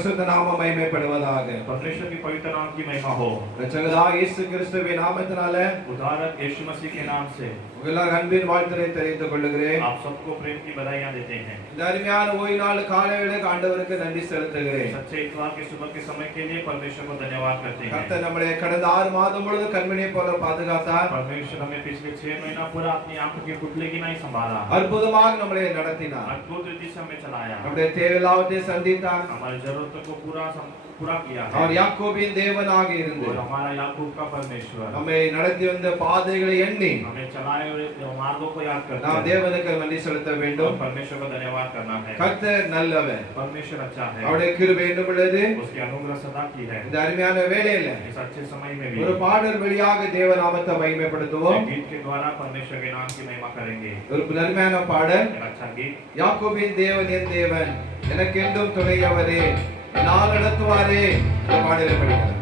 பரிசுத்த நாமம் மகிமைப்படுவதாக. परमेश्वर की पवित्र नाम की महिमा हो। இரட்சகராகிய இயேசு கிறிஸ்துவின் நாமத்தினாலே उद्धारक यीशु मसीह के नाम से உங்கள் அன்பின் வாழ்த்துரை தெரிவித்துக் கொள்கிறேன். आप सबको प्रेम की बधाइयां देते हैं। இந்த அருமையான ஓய்வு நாள் காலைவேளைக்கு ஆண்டவருக்கு நன்றி செலுத்துகிறேன். सच्चे इतवार के सुबह के समय के लिए परमेश्वर को धन्यवाद करते हैं। கர்த்தர் நம்மை கடந்த 6 மாதம் முழுவதும் கண்மணியை போல பாதுகாத்தார். परमेश्वर हमें पिछले 6 महीना पूरा अपनी आंखों के पुतले की नहीं संभाला। அற்புதமாக நம்மை நடத்தினார். अद्भुत रीति से हमें चलाया। நம்முடைய தேவையெல்லாவற்றை சந்தித்தார். हमारी जरूरतों को पूरा किया है। அவர் யாக்கோபின் தேவனாக இருந்து और हमारा याकूब का परमेश्वर நம்மை நடத்தி வந்த பாதைகளை எண்ணி हमें चलाए हुए मार्गों को याद करते நாம் हैं। தேவனுக்கு நன்றி செலுத்த வேண்டும். परमेश्वर को धन्यवाद करना है। கர்த்தர் நல்லவர். परमेश्वर अच्छा है। அவருடைய கிருபை என்ன உள்ளது? उसकी अनुग्रह सदा की है। இந்த அருமையான வேளையில इस अच्छे समय में भी ஒரு பாடல் வழியாக தேவநாமத்தை மகிமைப்படுத்துவோம். गीत के द्वारा परमेश्वर के नाम की महिमा करेंगे। ஒரு அருமையான பாடல். एक अच्छा गीत। யாக்கோபின் தேவன் என் தேவன் எனக்கென்றும் துணையவரே என்னால் நடத்துவாரே. இந்த பாடலை படிக்கலாம்.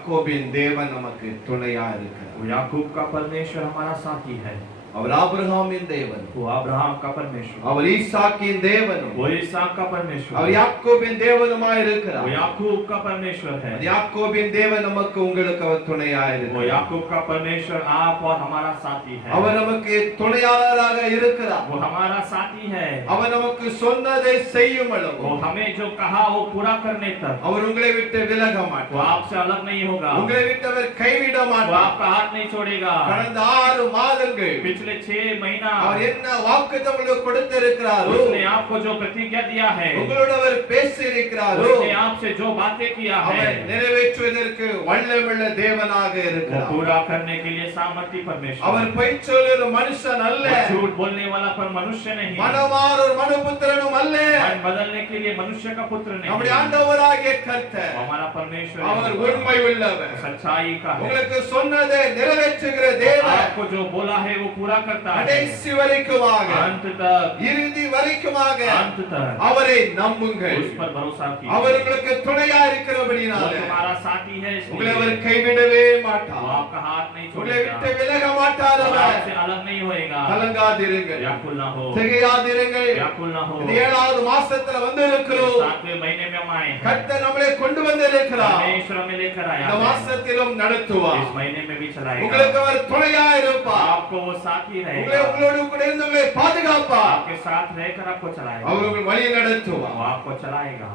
யாக்கோபின் தேவன் நமக்கு துணையா இருக்கிறார். वो याकूब का परमेश्वर हमारा साथी है, அவர் ஆபிரகாமின் தேவன், वो अब्राहम का परमेश्वर, அவர் ஈசாக்கின் தேவனும், वो इसहाक का परमेश्वर, அவர் யாக்கோபின் தேவனுமாய் இருக்கிறார். वो याकूब का परमेश्वर है, யாக்கோபின் தேவன் நமக்கு உங்களுக்கு அவர் துணையா वो இருக்கிறார். याकूब का परमेश्वर आप और हमारा साथी है, அவர் நமக்கு துணையாளராக இருக்கிறார். वो हमारा साथी है, அவர் நமக்கு சொன்னதை செய்யும் அளவு वो हमें जो कहा वो पूरा करने तक அவர் உங்களை விட்டு விலக वो மாட்டார். आपसे अलग नहीं होगा, உங்களை விட்டு அவர் கைவிட वो மாட்டார். आपका हाथ नहीं छोड़ेगा। கடந்த 6 மாதங்கள் पिछले 6 महीना அவர் என்ன வாக்குத்தத்தம் உங்களுக்கு கொடுத்திருக்கிறாரோ, उसने आपको जो प्रतिज्ञा दिया है, உங்களோட அவர் பேசி இருக்கிறாரோ, उसने आपसे जो बातें किया है அவர் நிறைவேற்றுவதற்கு வல்லமையுள்ள தேவனாக वो இருக்கிறார். पूरा करने के लिए सामर्थ्य परमेश्वर அவர் है। பொய் சொல்லுற மனுஷன் அல்ல, वो झूठ बोलने वाला पर मनुष्य नहीं, மனமாற ஒரு மனுபுத்திரனும் அல்ல. मन बदलने के लिए मनुष्य का पुत्र नहीं, நம்முடைய ஆண்டவராகிய கர்த்தர் वो हमारा परमेश्वर அவர் है, உண்மை உள்ளவர். सच्चाई का है, உங்களுக்கு சொன்னதை நிறைவேற்றுகிற தேவன் आपको जो बोला है वो पूरा करता है, கடைசி வரைக்குமாக, अंत तक, இறுதி வரைக்குமாக अंत तक அவரை நம்புங்கள். उस पर भरोसा அவர் कीजिए। உங்களுக்கு துணையா वो இருக்கிறபடினால तुम्हारा साथी है, உங்களை इसलिए அவர் கைவிடவே वो மாட்டார். आपका हाथ नहीं உங்களை விட்டு छोड़ेगा, விலக மாட்டார். वो அவர் आपसे अलग नहीं होएगा। கலங்காதிருங்கள், व्याकुल ना हो, திகையாதிருங்கள். व्याकुल ना हो। இந்த 7வது மாசத்துல வந்து இருக்கிறோம். 7वें महीने में हम आए हैं, கர்த்தர் நம்மளை கொண்டு வந்து இருக்கிறார். परमेश्वर हमें लेकर आया இந்த है, மாசத்திலும் நடத்துவார். इस महीने में भी चलाएगा, உங்களுக்கு அவர் துணையா இருப்பார். आपको वो साथी உங்களை रहेगा, உங்களோடு கூட இருந்து உங்களை பாதுகாப்பார். आपके साथ रहकर आपको चलाएगा, அவர் உங்களை வழி वो நடத்துவார். आपको चलाएगा।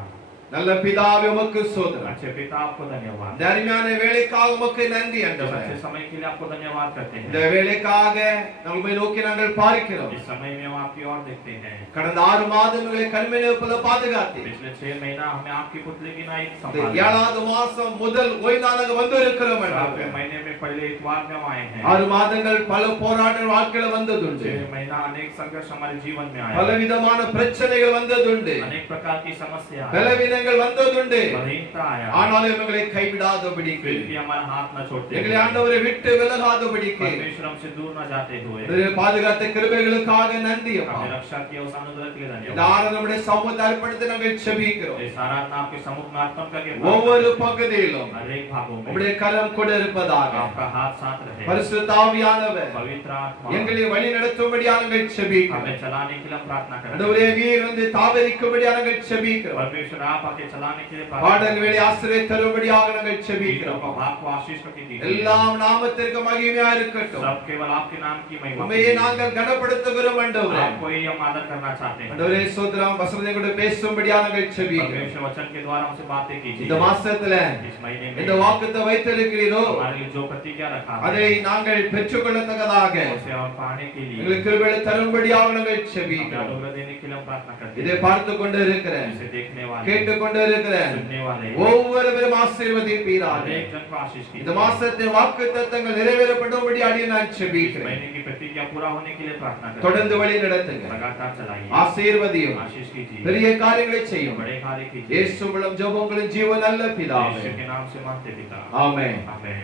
நல்ல பிதாவே உமக்கு ஸ்தோத்திரம். अच्छे पिता आपको धन्यवाद, இந்த அருமையான வேளைக்காக உமக்கு நன்றி इस ஆண்டவரே. अच्छे समय के लिए आपको धन्यवाद करते இந்த हैं। வேளைக்காக நம்மை நோக்கி நாங்கள் பார்க்கிறோம். इस समय में हम आपकी ओर देखते हैं, கடந்த 6 மாதங்களை கண்மணிப்பல பாதுகாத்தீர். पिछले 6 महीना हमें आपकी पुतले की नाई இந்த संभाला, 7வது மாசம் முதல் ஓய்நாளாக வந்து இருக்கிறோம். 7वें महीने में पहले इतवार में हम आए हैं। 6 மாதங்கள் பல போராட்ட வாழ்க்கையில வந்ததுண்டு. 6 महीना अनेक संघर्ष हमारे जीवन में आए, பலவிதமான பிரச்சனைகள் வந்ததுண்டு. अनेक प्रकार की समस्या आई, பலவீனங்கள் வந்ததுண்டு. बलहीनता आया, ஆனாலும் எங்களை கைவிடாதபடிக்கு, फिर भी हमारा हाथ न छोड़ते எங்களை हुए, ஆண்டவரை விட்டு விலகாதபடிக்கு परमेश्वर हमसे दूर न जाते हुए இதில் பாதுகாத்த கிருபைகளுக்காக நன்றி அப்பா. हमें रक्षा किया, उस अनुग्रह के लिए இந்த धन्यवाद। ஆராதனை சமூகத்தை அர்ப்பணித்து நாங்கள் செபிக்கிறோம். इस आराधना आपके सम्मुख में अर्पण करके ஒவ்வொரு பகுதியிலும் हर एक भागों में உம்முடைய கரம் கூட இருப்பதாக आपका हाथ साथ रहे, பரிசுத்த ஆவியானவர் पवित्र आत्मा எங்களை வழி நடத்தும்படியாக நாங்கள் செபிக்கிறோம். हमें चलाने के लिए हम प्रार्थना करते हैं, ஆண்டவரே நீர் வந்து தாவரிக்கும்படியாக நாங்கள் செபிக்கிறோம். परमेश्वर आप आके चलाने के लिए பாடல் प्रार्थना வேளை ஆசீர்வாத தரும்படியாக நாங்கள் गीतों செபிக்கிறோம். का भाग को आशीष करके दीजिए, எல்லாம் நாமத்திற்கு மகிமையா இருக்கட்டும். सब केवल आपके नाम की महिमा உம்மையே நாங்கள் கனப்படுத்துகிறோம் ஆண்டவரே. आपको ही हम आदर करना चाहते हैं। ஆண்டவரே சோதரம் வசனத்தை கூட பேசும்படியாக நாங்கள் செபிக்கிறோம். परमेश्वर वचन के द्वारा हमसे बातें कीजिए, இந்த மாசத்துல इस महीने में இந்த வாக்குத்தை வைத்திருக்கிறீரோ हमारे लिए जो प्रतिज्ञा रखा है அதை நாங்கள் பெற்றுக்கொள்ளத்தக்கதாக उसे हम पाने के लिए எங்களுக்கு கிருபை தரும்படியாக நாங்கள் हमें செபிக்கிறோம். अनुग्रह देने के लिए हम प्रार्थना करते இதை हैं। பார்த்து கொண்டு இருக்கிறேன், इसे देखने वाले, கேட்டு கொண்டு இருக்கிறேன் सुनने वाले ஒவ்வொருவரும் ஆசீர்வதிப்பீராக. हर एक जन को आशीष இந்த कीजिए। மாசத்தின் வாக்குத்தத்தங்கள் நிறைவேறப்படும்படி அடியே நான் इस செபிக்கிறேன். महीने की प्रतिज्ञा पूरा होने के लिए प्रार्थना करते தொடர்ந்து வழி நடத்துங்க, हैं। लगातार चलाइए, ஆசீர்வதியும், आशीष कीजिए, பெரிய காரியங்களை செய்யும். बड़े कार्य कीजिए, இயேசு மூலம் ஜெபங்களின் ஜீவ நல்ல பிதாவே, यीशु के नाम से मांगते पिता, ஆமென். आमेन।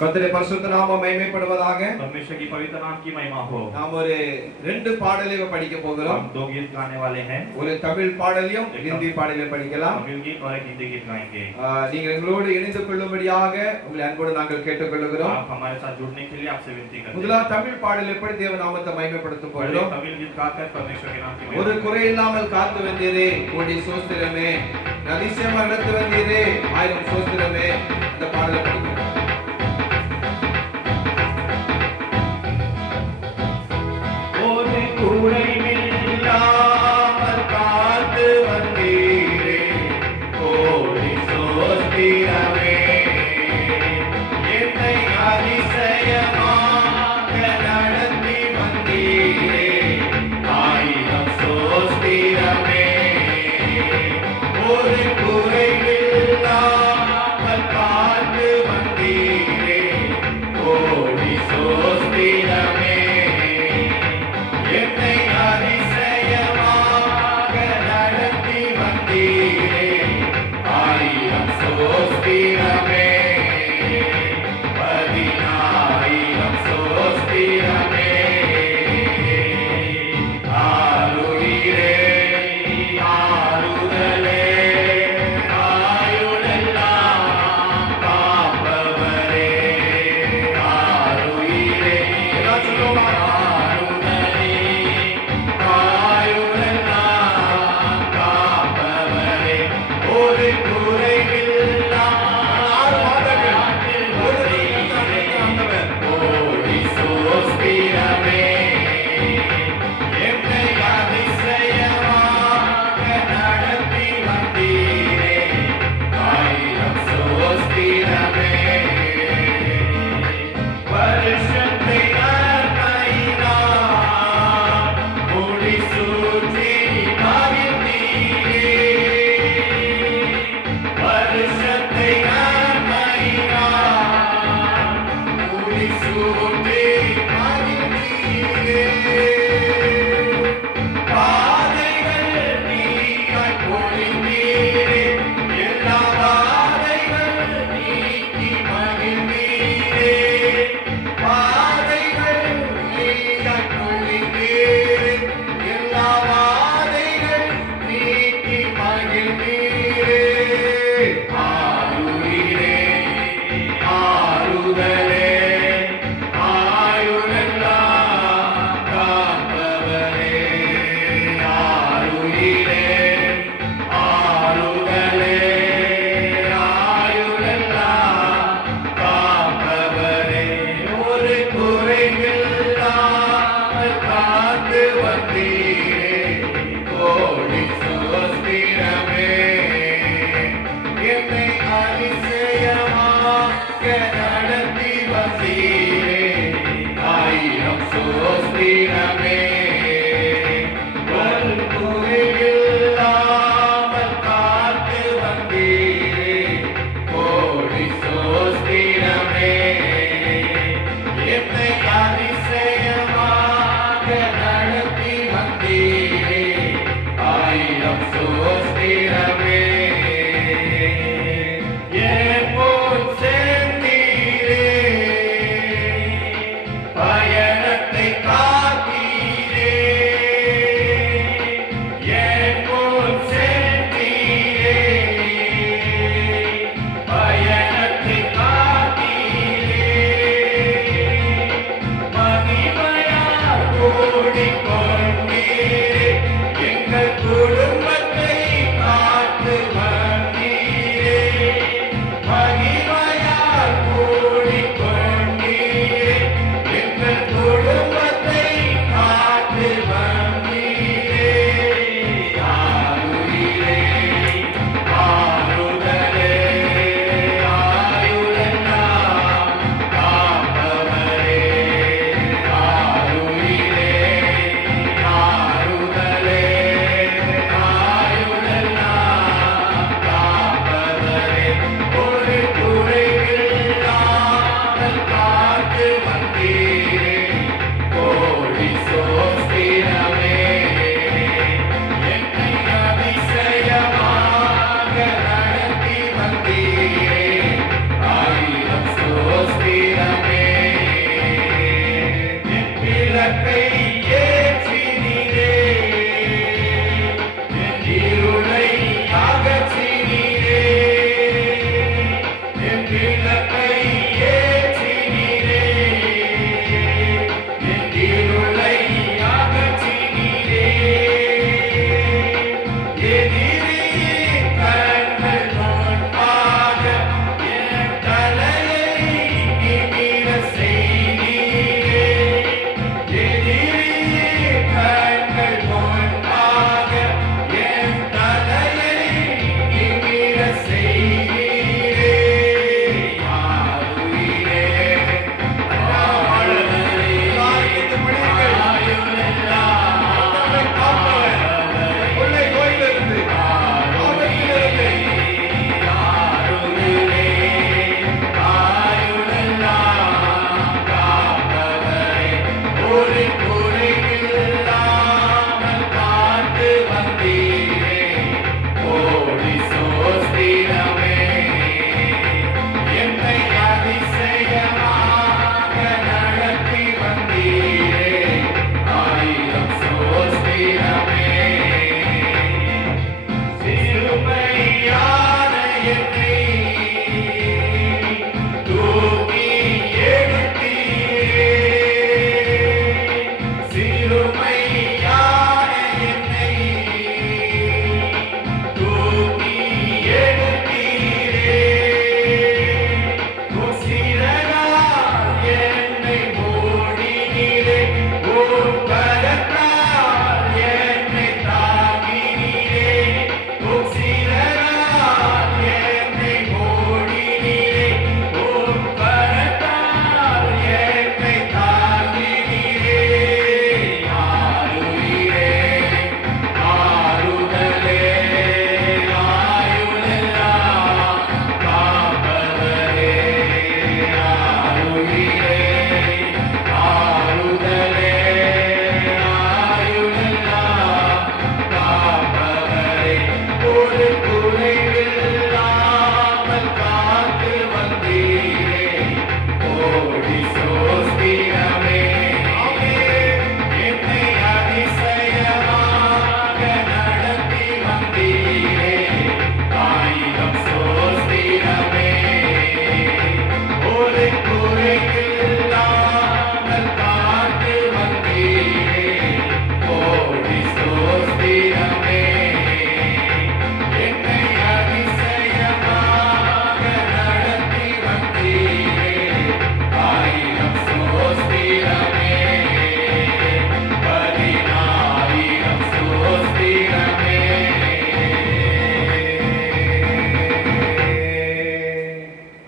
கர்த்தருடைய பரிசுத்த நாமம் மகிமைப்படுவதாக. परमेश्वर की पवित्र नाम की महिमा हो। நாம் ஒரு 2 பாடலை படிக்க போகிறோம். हम 2 गीत गाने वाले हैं, ஒரு தமிழ் பாடலையும் ஹிந்தி பாடலையும் படிக்கலாம். तमिल गीत और एक हिंदी गीत गाएंगे। நீங்கள் எங்களோடு இணைந்து கொள்ளும்படியாக உங்களை அன்போடு நாங்கள் கேட்டுக்கொள்கிறோம். आप हमारे साथ जुड़ने के लिए आपसे विनती करते हैं। முதலாவது தமிழ் பாடலை எப்படி தேவ நாமத்தை மகிமைப்படுத்தும் पहले போகிறோம். तमिल गीत गाकर परमेश्वर के नाम की ஒரு महिमा குறை இல்லாமல் காத்து வந்தீரே கோடி சோஸ்திரமே, அதிசயமாக நடத்து வந்தீரே ஆயிரம் சோஸ்திரமே. அந்த பாடலை படிக்கிறோம். ஒரு குறைவில்லாமல் காத்து வந்தீரே, கோடி சோஸ்திரமே. என்னை அதிசயமாக நடத்தி வந்தீரே, ஆயிரம் சோஸ்திரமே. ஒரு குறைவில்லாமல் காத்து வந்தீரே,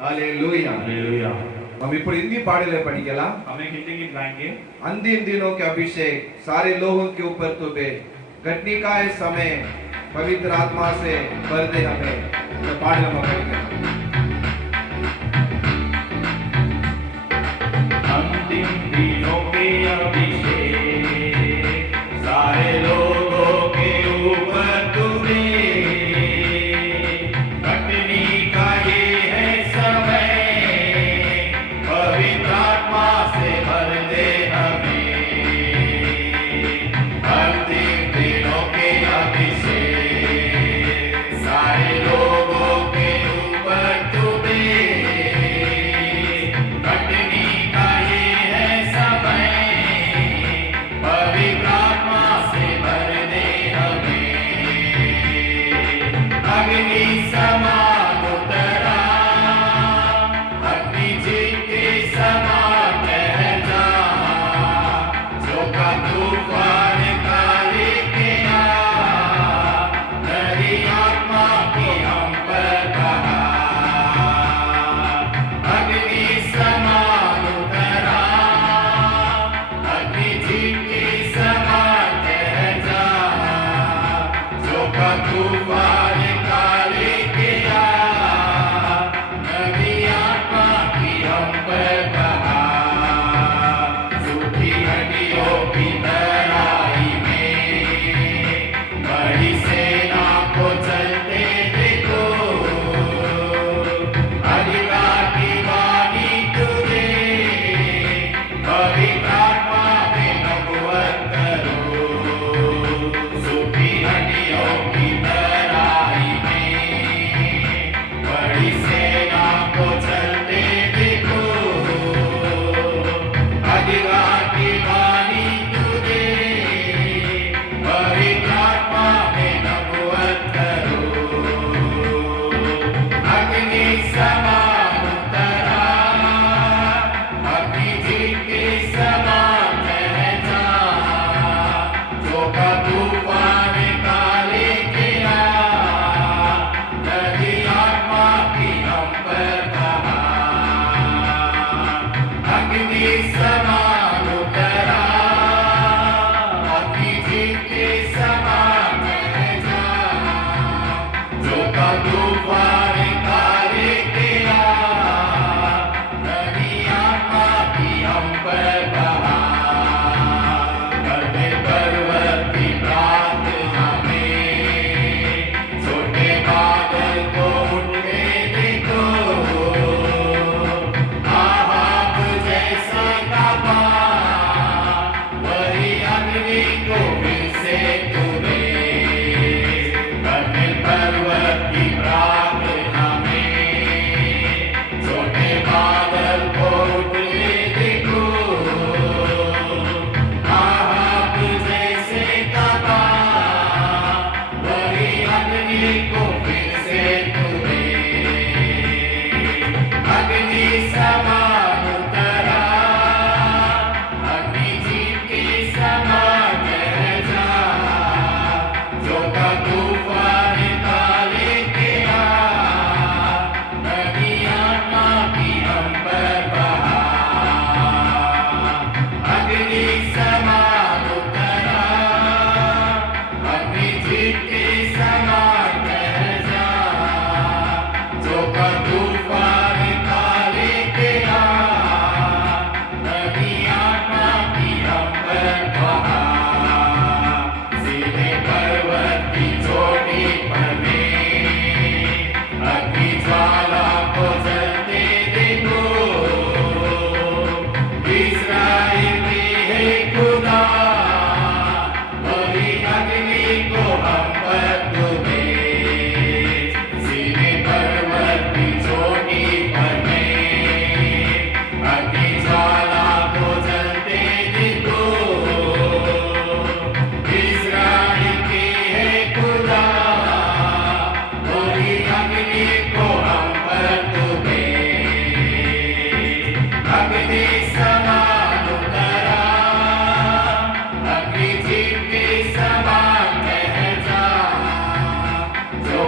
हालेलुया। हालेलुया। हम ఇప్పుడు हिंदी పాడలే படிக்கலாம். हमें हिंदी गीत गाएंगे। अंतिम दिनों के अभिषेक सारे लोगों के ऊपर तुबे घटने का है समय पवित्र आत्मा से भर दे हमें। तो पाड़ना पड़ेगा। अंतिम दिनों के अभिषेक सारे लोगों के ऊपर तुम्हें घटने का ये है समय पवित्र आत्मा से भर दे हमें। अंतिम दिनों के अभिषेक सारे लोगों के ऊपर तुम्हें घटने का ये है समय पवित्र आत्मा से भर दे हमें। अग्नि समान उतरा अपनी जीत के समान बह जा जो का तूफान काले के आ नदी आत्मा की हम पर बहा। अग्नि समान उतरा अपनी जीत के समान बह जा जो का तूफान काले के आ नदी आत्मा की हम पर बहा। सूखी हड्डियों की तराई में बड़ी सेना को चलते देखो अधिकार की वाणी तुझे पवित्र आत्मा में नबुवत करो। सूखी हड्डियों की तराई में बड़ी सेना को चलते देखो अधिकार की वाणी तुझे पवित्र आत्मा में नबुवत करो। अग्नि समान उतरा अपनी जीत के समान बह जा जो का तूफान काले के आ नदी आत्मा की हम पर बहा। अग्नि समान उतरा अपनी जीत के समान बह जा जो का तूफान काले के आ नदी आत्मा की हम पर बहा। करने पर्वत की प्रार्थना में छोटे बादल को उठने देखो आहाब जैसा तपा वही अग्नि को फिर से तुम्हें करने पर्वत की प्रार्थना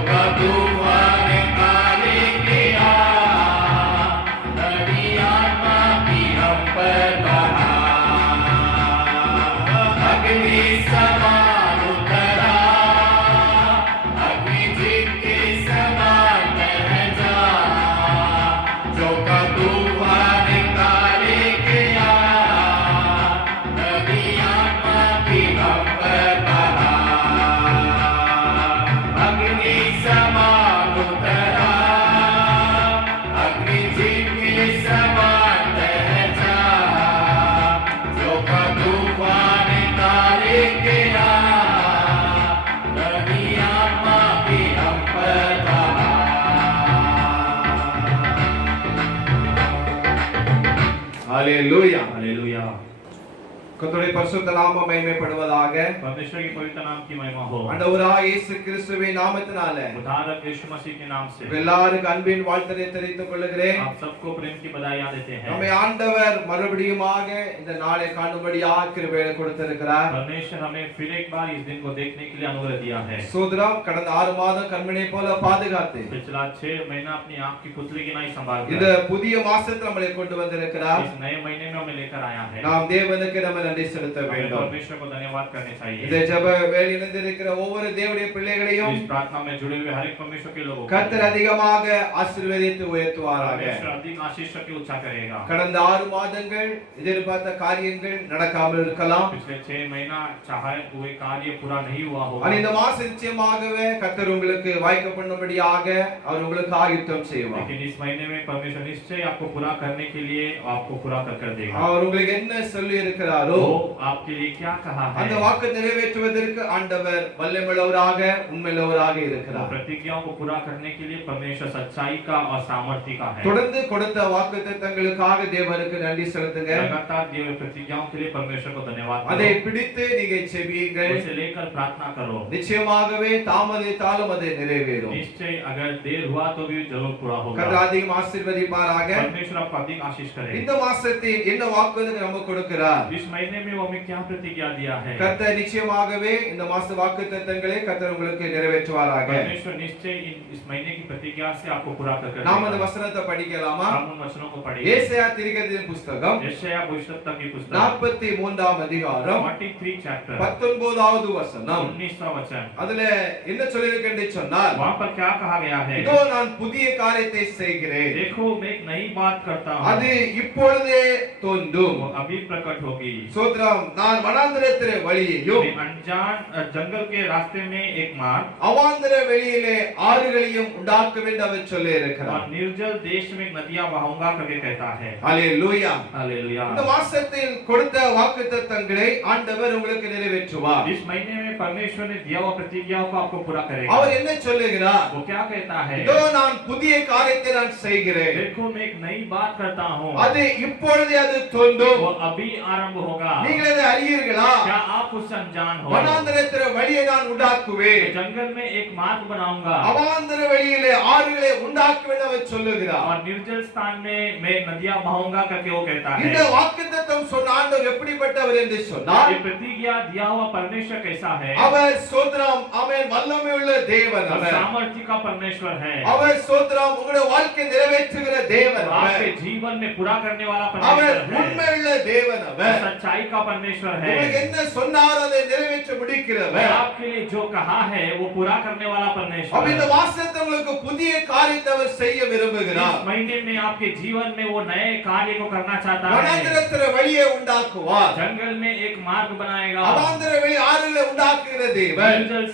का तूफान काले किया, नदी आत्मा की हम पर बहा, अग्नि समान उतरा, अग्नि जीव के समान बह जा, जो का तूफान काले किया, नदी आत्मा की हम पर बहा, अग्नि समान उतरा, अग्नि जीव के समान बह जा, जो का तूफान काले किया, नदी आत्मा की हम पर बहा। Hallelujah hallelujah. கர்த்தருடைய பரிசுத்த நாமம் மகிமைப்படுவதாக. परमेश्वर के पवित्र नाम की महिमा हो। ஆண்டவராகிய இயேசு கிறிஸ்துவின் நாமத்தினாலே उद्धारक यीशु मसीह के नाम से எல்லாருக்கும் அன்பின் வாழ்த்துக்களை தெரிவித்துக் கொள்கிறேன். आप सबको प्रेम की बधाइयां देते हैं। நம்மை ஆண்டவர் மறுபடியுமாக இந்த நாளை காணும்படியாக கிருபையை கொடுத்திருக்கிறார். परमेश्वर हमें फिर एक बार इस दिन को देखने के लिए अनुग्रह दिया है। சோதரம் கடந்த 6 மாதம் கண்மணி போல பாதுகாத்து पिछला 6 महीना अपनी आंख की पुतली की नहीं संभाल இந்த कर புதிய மாசத்துல நம்மளை கொண்டு வந்திருக்கிறார். इस नए महीने में हमें लेकर आया है। நாம் தேவனுக்கு நம்ம நன்றி செலுத்த हमें வேண்டும். परमेश्वर को धन्यवाद करने இந்த चाहिए। ஜெப வேளையில் இணைந்திருக்கிற ஒவ்வொரு தேவனுடைய பிள்ளைகளையும் इस प्रार्थना में जुड़े हुए हर एक परमेश्वर के लोगों को கர்த்தர் அதிகமாக ஆசீர்வதித்து உயர்த்துவாராக. परमेश्वर अधिक आशीष की ऊंचा करेगा। கடந்த 6 மாதங்கள் எதிர்பார்த்த காரியங்கள் நடக்காமல் இருக்கலாம். पिछले 6 महीना चाहे हुए कार्य पूरा नहीं हुआ ஆனால் होगा, இந்த மாசம் நிச்சயமாகவே கர்த்தர் உங்களுக்கு வாய்க்க பண்ணும்படியாக அவர் உங்களுக்கு ஆயுத்தம் செய்வார். लेकिन इस महीने में परमेश्वर निश्चय आपको पूरा करने के लिए आपको पूरा कर देगा। அவர் உங்களுக்கு என்ன சொல்லி இருக்கிறாரோ वो आपके लिए क्या कहा है, அந்த வாக்கு நிறைவேற்றுவதற்கு ஆண்டவர் வல்லமையுள்ளவராக உண்மையுள்ளவராக वो இருக்கிறார். प्रतिज्ञाओं को पूरा करने के लिए परमेश्वर सच्चाई का और सामर्थ्य का है। தொடர்ந்து கொடுத்த வாக்குத்தத்தங்களுக்காக தேவனுக்கு நன்றி செலுத்துங்க. लगातार दिए हुए प्रतिज्ञाओं के लिए परमेश्वर को धन्यवाद அதை करो, பிடித்து நீங்க செபியுங்கள். उसे लेकर प्रार्थना करो। நிச்சயமாகவே தாமதித்தாலும் அது நிறைவேறும். निश्चय अगर देर हुआ तो भी जरूर पूरा கர்த்தர் होगा। அதிகம் ஆசீர்வதிப்பாராக. परमेश्वर आपको अधिक आशीष करे। இந்த மாசத்தில் என்ன வாக்குறுதி நமக்கு கொடுக்கிறார்? इस महीने में वो हमें क्या प्रतिज्ञा दिया है? கர்த்தர் நிச்சயமாகவே இந்த மாச வாக்குத்தத்தங்களை கர்த்தர் உங்களுக்கு நிறைவேற்றுவாராக. परमेश्वर निश्चय इस महीने की प्रतिज्ञा से आपको पूरा कर நாம் அந்த देगा। வசனத்தை படிக்கலாமா? हम उन वचनों को पढ़ेंगे। ஏசாயா தீர்க்கதரிசியின் புஸ்தகம் यशायाह भविष्यवक्ता की पुस्तक 43ஆம் அதிகாரம் 43 चैप्टर 19வது வசனம். 19वां वचन, அதுல என்ன சொல்லிருக்கேன்னு சொன்னால், वहां पर क्या कहा गया है? இதோ நான் புதிய காரியத்தை செய்கிறேன், देखो मैं एक नई बात करता அது हूँ, இப்பொழுதே தோன்றும். वो अभी प्रकट होगी। சோத்ரம், நான் வனாந்திரத்திலே வழியையும் मैं अनजान जंगल के रास्ते में एक मार्ग அவாந்தர வெளியிலே ஆறுகளையும் உண்டாக்கும் என்று அவர் சொல்லி இருக்கிறார். और निर्जल देश में नदियां बहाऊंगा करके कहता है। அல்லேலூயா. हालेलुया। இந்த மாசத்தில் கொடுத்த வாக்குத்தத்தங்களை ஆண்டவர் உங்களுக்கு நிறைவேற்றுவார். इस महीने में परमेश्वर ने दिया हुआ प्रतिज्ञाओं को आपको पूरा करेगा। அவர் என்ன சொல்லுகிறார்? वो क्या कहता है? இதோ நான் புதிய காரியத்தை நான் செய்கிறேன், देखो मैं एक नई बात करता हूँ, அது இப்பொழுதே அது தோன்றும். वो अभी आरंभ होगा। நீங்கள் அதை அறியீர்களா? क्या आप उससे अनजान हो? வனாந்திரத்திலே வழியை நான் உண்டாக்குவேன், जंगल में एक मार्ग बनाऊंगा அவாந்தர வெளியிலே ஆறுகளை உண்டாக்குவேன் என்று அவர் சொல்லுகிறார். और निर्जल स्थान में मैं नदियां बहाऊंगा करके वो कहता இந்த है। வாக்குத்தத்தம் சொன்ன ஆண்டவர் எப்படிப்பட்டவர் என்று சொன்னால், ये प्रतिज्ञा दिया हुआ परमेश्वर कैसा है? அவர் சோத்ரம் அவன் வல்லமையுள்ள தேவன். वो அவர் सामर्थ्य का परमेश्वर है। அவர் சோத்ரம் உங்களுடைய வாழ்க்கை நிறைவேற்றுகிற தேவன். आपके அவர் जीवन में पूरा करने वाला அவர் परमेश्वर है। உண்மையுள்ள தேவன். वो அவர் सच्चाई का परमेश्वर है। உங்களுக்கு என்ன சொன்னாரோ அதை நிறைவேற்ற वो முடிக்கிறவர். आपके लिए जो कहा है वो पूरा करने वाला परमेश्वर அப்ப இந்த है। மாசத்துல உங்களுக்கு புதிய காரியத்தை அவர் செய்ய விரும்புகிறார். इस महीने में आपके जीवन में वो नए कार्य को करना चाहता है। வனாந்திரத்திலே வழியை உண்டாக்குவார், जंगल में एक मार्ग बनाएगा, அவாந்தர வெளி ஆறுகளை உண்டாக்குகிற தேவன். निर्जल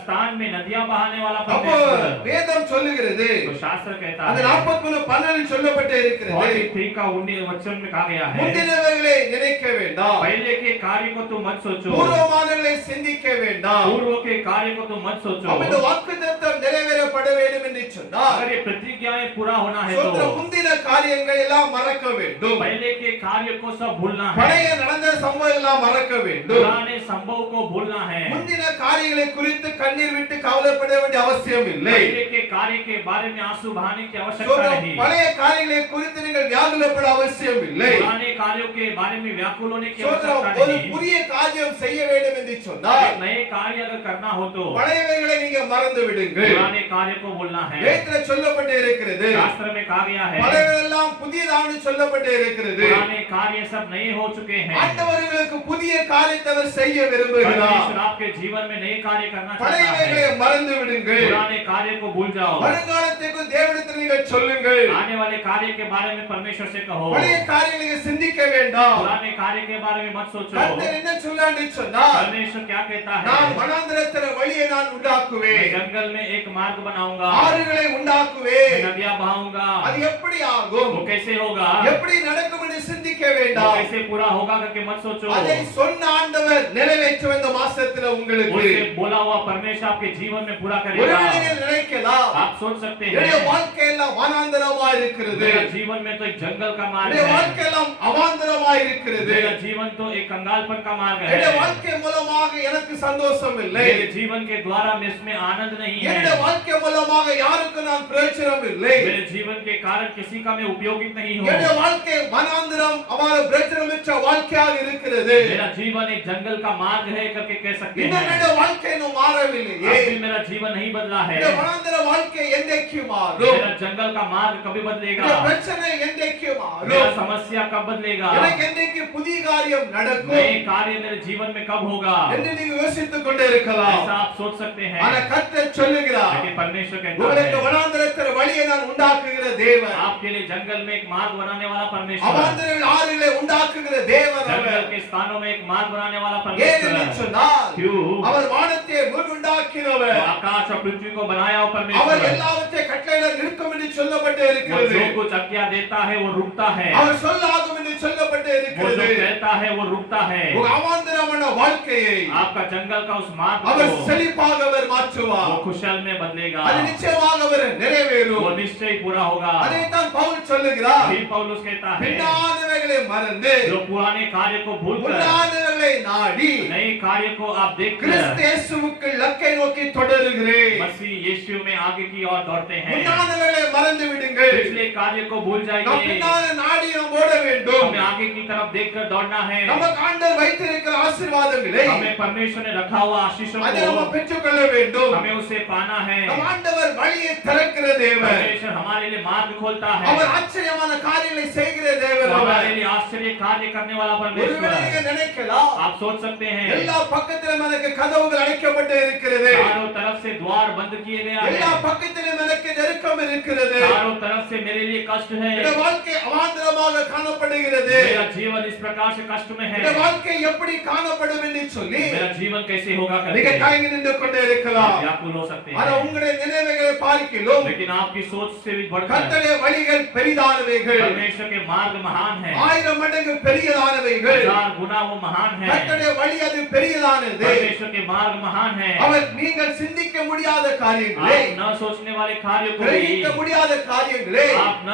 स्थान में नदियां बहाने वाला அப்போ परमेश्वर। வேதம் சொல்லுகிறது, तो शास्त्र कहता அந்த है 43:12 சொல்லப்பட்டு இருக்கிறது, 43 का 19 वचन में कहा गया है, முந்தினவைகளை நினைக்க வேண்டாம், पहले के कार्य को तुम मत सोचो, பூர்வமானவைகளை சிந்திக்க வேண்டாம். पूर्व के कार्य को तुम मत सोचो। அப்ப இந்த வாக்குத்தத்தம் நிறைவேறப்பட வேண்டும் என்று சொன்னால் अगर ये प्रतिज्ञाएं पूरा होना है சோத்திர तो முந்தின காரியங்கள் எல்லாம் மறக்க வேண்டும். पहले के कार्य को सब भूलना है, பழைய நடந்த சம்பவம் எல்லாம் மறக்க வேண்டும். पुराने संभव को भूलना है, முந்தின காரியங்களை குறித்து கண்ணீர் விட்டு கவலைப்பட வேண்டிய அவசியம் இல்லை. पहले के कार्य के बारे में आंसू बहाने की आवश्यकता சோத்திர नहीं, பழைய காரியங்களை குறித்து நீங்கள் வியாகுலப்பட அவசியம் இல்லை. पुराने कार्यों के बारे में व्याकुल होने की சோத்திர आवश्यकता ஒரு नहीं। புதிய காரியம் செய்ய வேண்டும் என்று சொன்னால் एक नए कार्य अगर करना हो तो பழையவைகளை நீங்க மறந்து விடுங்கள். पुराने कार्य को भूलना है। வேதத்துல சொல்லப்பட்டு இருக்கிறது शास्त्र में कहा गया है பழையவையெல்லாம் புதியதான்னு சொல்லப்பட்டு இருக்கிறது. पुराने कार्य सब नए हो चुके हैं। ஆண்டவர்களுக்கு புதிய காரியத்தை அவர் செய்ய விரும்புகிறார். परमेश्वर आपके जीवन में नए कार्य करना चाहता பழையவைகளை है, மறந்து விடுங்கள். पुराने कार्य को भूल जाओ, வருங்காலத்துக்கு தேவனிடத்தில் நீங்கள் சொல்லுங்கள். आने वाले कार्य के बारे में परमेश्वर से कहो, பழைய காரியங்களை சிந்திக்க வேண்டாம். पुराने कार्य के बारे में मत सोचो। கர்த்தர் என்ன சொல்லான்னு சொன்னால் परमेश्वर क्या कहता நான் है, வனாந்தரத்தில வழியை நான் मैं உண்டாக்குவேன், जंगल में एक मार्ग बनाऊंगा, ஆறுகளை உண்டாக்குவேன். मैं नदियां बहाऊंगा। அது எப்படி ஆகும், वो कैसे होगा, எப்படி நடக்கும் என்று சிந்திக்க वो வேண்டாம். कैसे पूरा होगा करके मत सोचो। அதை சொன்ன ஆண்டவர் நிறைவேற்ற இந்த மாசத்துல உங்களுக்கு उससे बोला हुआ परमेश्वर आपके जीवन में पूरा करेगा। ஒருவேளை நீங்கள் நினைக்கலாம் आप सोच सकते என்னுடைய हैं வாழ்க்கையெல்லாம் வனாந்தரமா இருக்கிறது, मेरा जीवन में तो एक जंगल का मार्ग என்னுடைய है, வாழ்க்கையெல்லாம் அவாந்தரமா இருக்கிறது, मेरा जीवन तो एक कंगालपन का मार्ग என்னுடைய है, வாழ்க்கை மூலமாக எனக்கு சந்தோஷம் இல்லை, मेरे जीवन के द्वारा इसमें आनंद नहीं என்னுடைய है, வாழ்க்கை மூலமாக யாருக்கு நான் பிரயோஜனம் இல்லை, मेरे जीवन के कारण किसी का मैं उपयोगित नहीं என்னுடைய हूँ, வாழ்க்கை வனாந்தரம் அவாறு பிரயோஜனமற்ற வாழ்க்கையாக இருக்கிறது. मेरा जीवन एक जंगल का मार्ग है करके कह सकते இன்னும் हैं। என்னுடைய வாழ்க்கை இன்னும் மாறவில்லையே. अभी मेरा जीवन नहीं बदला है, இந்த வனாந்தர வாழ்க்கை என்றைக்கு மாறும், मेरा जंगल का मार्ग कभी இந்த बदलेगा, பிரச்சனை என்றைக்கு मेरा மாறும், समस्या कब बदलेगा, எனக்கு என்றைக்கு புதிய காரியம் நடக்கும் नए कार्य मेरे जीवन में कब होगा, என்று நீங்க யோசித்துக் கொண்டே இருக்கலாம். ऐसा आप सोच सकते हैं। ஆனா கர்த்தர் சொல்லுகிறார், लेकिन परमेश्वर कहता உங்களுக்கு है வனாந்தரத்தில வழியை நான் உண்டாக்குகிற தேவன், आपके लिए जंगल में एक मार्ग बनाने वाला परमेश्वर, அவாந்தர ஆறுகளை உண்டாக்குகிற தேவன் जंगल அவர். के स्थानों में एक मार्ग बनाने वाला ஏன் என்று परमेश्वर, சொன்னால் क्यों, அவர் வானத்தை உண்டாக்கினவர், वो आकाश और पृथ्वी को बनाया हुआ அவர் परमेश्वर, எல்லாவற்றையும் கட்டளையிட நிற்கும் என்று சொல்லப்பட்டு वो இருக்கிறது, जो कुछ आज्ञा देता है वो रुकता है, அவர் சொல்லாகும் என்று சொல்லப்பட்டு वो இருக்கிறது. जो कहता है वो रुकता है। உங்க அவாந்தரமான வாழ்க்கையை आपका जंगल का उस मार्ग அவர் को செழிப்பாக அவர் மாற்றுவார், वो खुशहाल में बदलेगा, அது நிச்சயமாக அவர் நிறைவேறும். वो निश्चय पूरा होगा। அதைத்தான் பவுல் சொல்லுகிறார், फिर पौलुस कहता है பின்னானவைகளை மறந்து जो पुराने कार्य को भूलकर முன்னானவைகளை நாடி नए कार्य को आप देखकर கிறிஸ்து இயேசுவுக்கு லக்கை நோக்கி தொடருகிறேன். मसीह यीशु में आगे की ओर दौड़ते हैं। முன்னானவைகளை மறந்து விடுங்கள், पिछले कार्य को भूल நாம் जाइए, பின்னான நாடி நாம் ஓட வேண்டும். हमें आगे की तरफ देखकर दौड़ना है। நமக்கு ஆண்டவர் வைத்திருக்கிற ஆசீர்வாதங்களை हमें परमेश्वर ने रखा हुआ आशीषों அதை நாம் को பெற்றுக்கொள்ள வேண்டும். हमें उसे पाना है। நம் ஆண்டவர் வழியை திறக்கிற தேவன், परमेश्वर हमारे लिए मार्ग खोलता है, அவர் ஆச்சரியமான காரியங்களை செய்கிற தேவன் हमारे அவர். लिए आश्चर्य कार्य करने वाला ஒருவேளை परमेश्वर। நீங்க நினைக்கலாம், आप सोच सकते हैं எல்லா பக்கத்திலும் எனக்கு கதவுகள் அடைக்கப்பட்டு இருக்கிறது, चारों तरफ से द्वार बंद किए गया எல்லா है, பக்கத்திலும் எனக்கு நெருக்கம் இருக்கிறது, चारों तरफ से मेरे लिए कष्ट है, இந்த வாழ்க்கை அவாந்தரமாக காணப்படுகிறது, मेरा जीवन इस प्रकार से कष्ट में இந்த है, வாழ்க்கை எப்படி காணப்படும் என்று சொல்லி मेरा जीवन कैसे होगा நீங்க करके தயங்கி நின்று கொண்டே இருக்கலாம். आप व्याकुल हो सकते ஆனா हैं, உங்களுடைய நினைவுகளை பார்க்கிலும் लेकिन आपकी सोच से भी बढ़कर கர்த்தருடைய வழிகள் பெரிதானவைகள், परमेश्वर के मार्ग महान है, 1000 மடங்கு பெரியதானவைகள். 1000 गुना वो महान है, கர்த்தருடைய வழி அது பெரியதானது. परमेश्वर के मार्ग महान है। அவர் நீங்கள் சிந்திக்க முடியாத காரியங்களை, आप न सोचने वाले कार्य को भी, கிரகிக்க முடியாத காரியங்களை आप न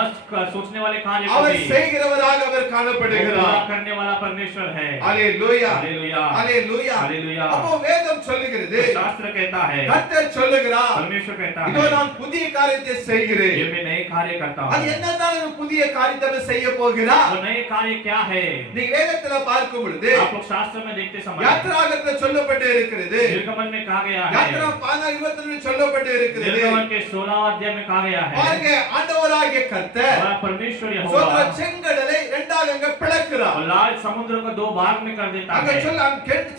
सोचने वाले कार्य को அவர் भी செய்கிறவராக அவர் वो पूरा காணப்படுகிறார். करने वाला परमेश्वर है। அல்லேலூயா, हालेलुया, அல்லேலூயா. हालेलुया। அப்போ வேதம் சொல்லுகிறது, शास्त्र कहता है, கர்த்தர் சொல்லுகிறார், परमेश्वर कहता இதோ है, நான் புதிய காரியத்தை செய்கிறேன். ये मैं नए कार्य करता அது हूँ। என்னதான் ஒரு புதிய காரியத்தை அவர் செய்ய போகிறார்? वो नए कार्य क्या है? நீங்க வேதத்துல பார்க்கும் பொழுது आप लोग शास्त्र में देखते समय யாத்திராகமத்தில் சொல்லப்பட்டு இருக்கிறது, निर्गमन में कहा गया है, யாத்திரா 12:22 சொல்லப்பட்டு இருக்கிறது. निर्गमन के 16 अध्याय में कहा गया है, பாருங்க, ஆண்டவராகிய கர்த்தர் हमारा परमेश्वर சோதர यहोवा செங்கடலை இரண்டாக அங்க பிளக்கிறார். और लाल समुद्र को 2 भाग में कर देता அங்க है। சொல்ல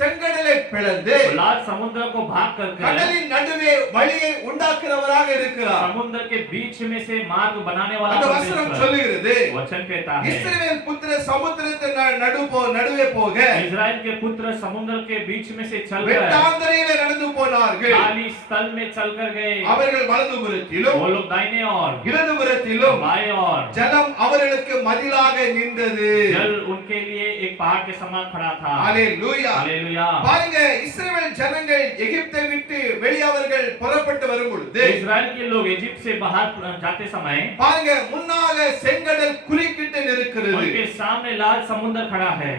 செங்கடலை பிளந்து और लाल समुद्र को भाग कर கடலின் நடுவே வழியை உண்டாக்குறவராக இருக்கிறார். समुद्र के बीच में से मार्ग बनाने वाला அந்த வசனம் परमेश्वर। சொல்லுகிறது, वचन कहता है, இஸ்ரவேல் புத்திர சமுத்திரத்தின் நடுவே போக इस्राएल के पुत्र समुद्र के बीच में से चलकर வெட்டாந்தரையிலே நடந்து போனார்கள். खाली स्थल में चलकर गए, அவர்கள் வலதுபுறத்திலும் वो लोग दाहिने और இடதுபுறத்திலும் बाएं और ஜலம் அவர்களுக்கு மதிலாக நின்றது. जल उनके लिए एक पहाड़ के समान खड़ा था। அல்லேலூயா. हालेलुया। பாருங்க, இஸ்ரவேல் ஜனங்கள் எகிப்தை விட்டு வெளியே அவர்கள் புறப்பட்டு வரும் பொழுது इस्राएल इस्राएल के लोग इजिप्ट से बाहर जाते समय பாருங்க முன்னாக செங்கடல் குறுக்கிட்டு நிற்கிறது. उनके सामने लाल समुद्र खड़ा है।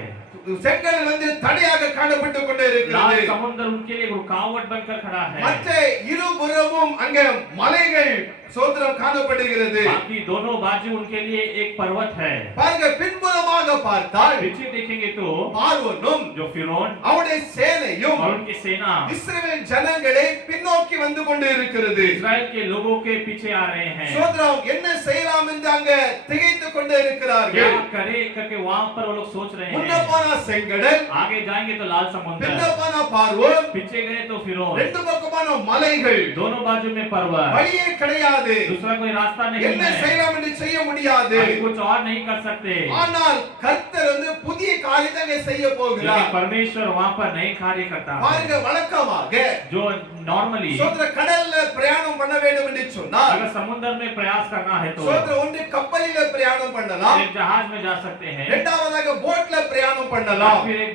செங்கடல் வந்து தடையாக காணப்பட்டு கொண்டே இருக்கிறது. लाल समुद्र उनके लिए रुकावट बनकर खड़ा है। மற்ற இருபுறமும் அங்க மலைகள் சோதரம் காணப்படுகிறது. बाकी दोनों बाजू उनके लिए एक पर्वत है। பாருங்க பின்புறமாக பார்த்தால் पीछे देखेंगे तो பார்வோனும் जो फिरौन அவருடைய சேனையும் और उनकी सेना இஸ்ரவேல் ஜனங்களை பின்னோக்கி வந்து கொண்டு இருக்கிறது. इस्राएल के लोगों के पीछे आ रहे हैं। சோதரம் என்ன செய்யலாம் என்று அங்க திகைத்துக் கொண்டே क्या இருக்கிறார்கள். करे करके वहां पर वो लोग सोच रहे முன்ன हैं। போனா செங்கடல், आगे जाएंगे तो लाल समुद्र, பின்ன போனா பார்வோன், पीछे गए तो फिरौन, ரெண்டு பக்கமான மலைகள், दोनों बाजू में पर्वत, வழியே கிடையாது. दूसरा कोई रास्ता नहीं என்ன है, செய்யலாம் என்று செய்ய முடியாது. आगे कुछ और नहीं कर सकते। ஆனால் கர்த்தர் வந்து புதிய காரியத்தை அங்கே செய்ய போகிறார். लेकिन परमेश्वर वहां पर नए कार्य करता பாருங்க है। வழக்கமாக जो नॉर्मली சோதர கடல்ல பிரயாணம் பண்ண வேண்டும் என்று சொன்னால் अगर समुद्र में प्रयास करना है तो சோதர ஒன்று கப்பலில பிரயாணம் பண்ணலாம், एक जहाज में जा सकते हैं, இரண்டாவதாக போட்ல பிரயாணம் या பண்ணலாம். फिर एक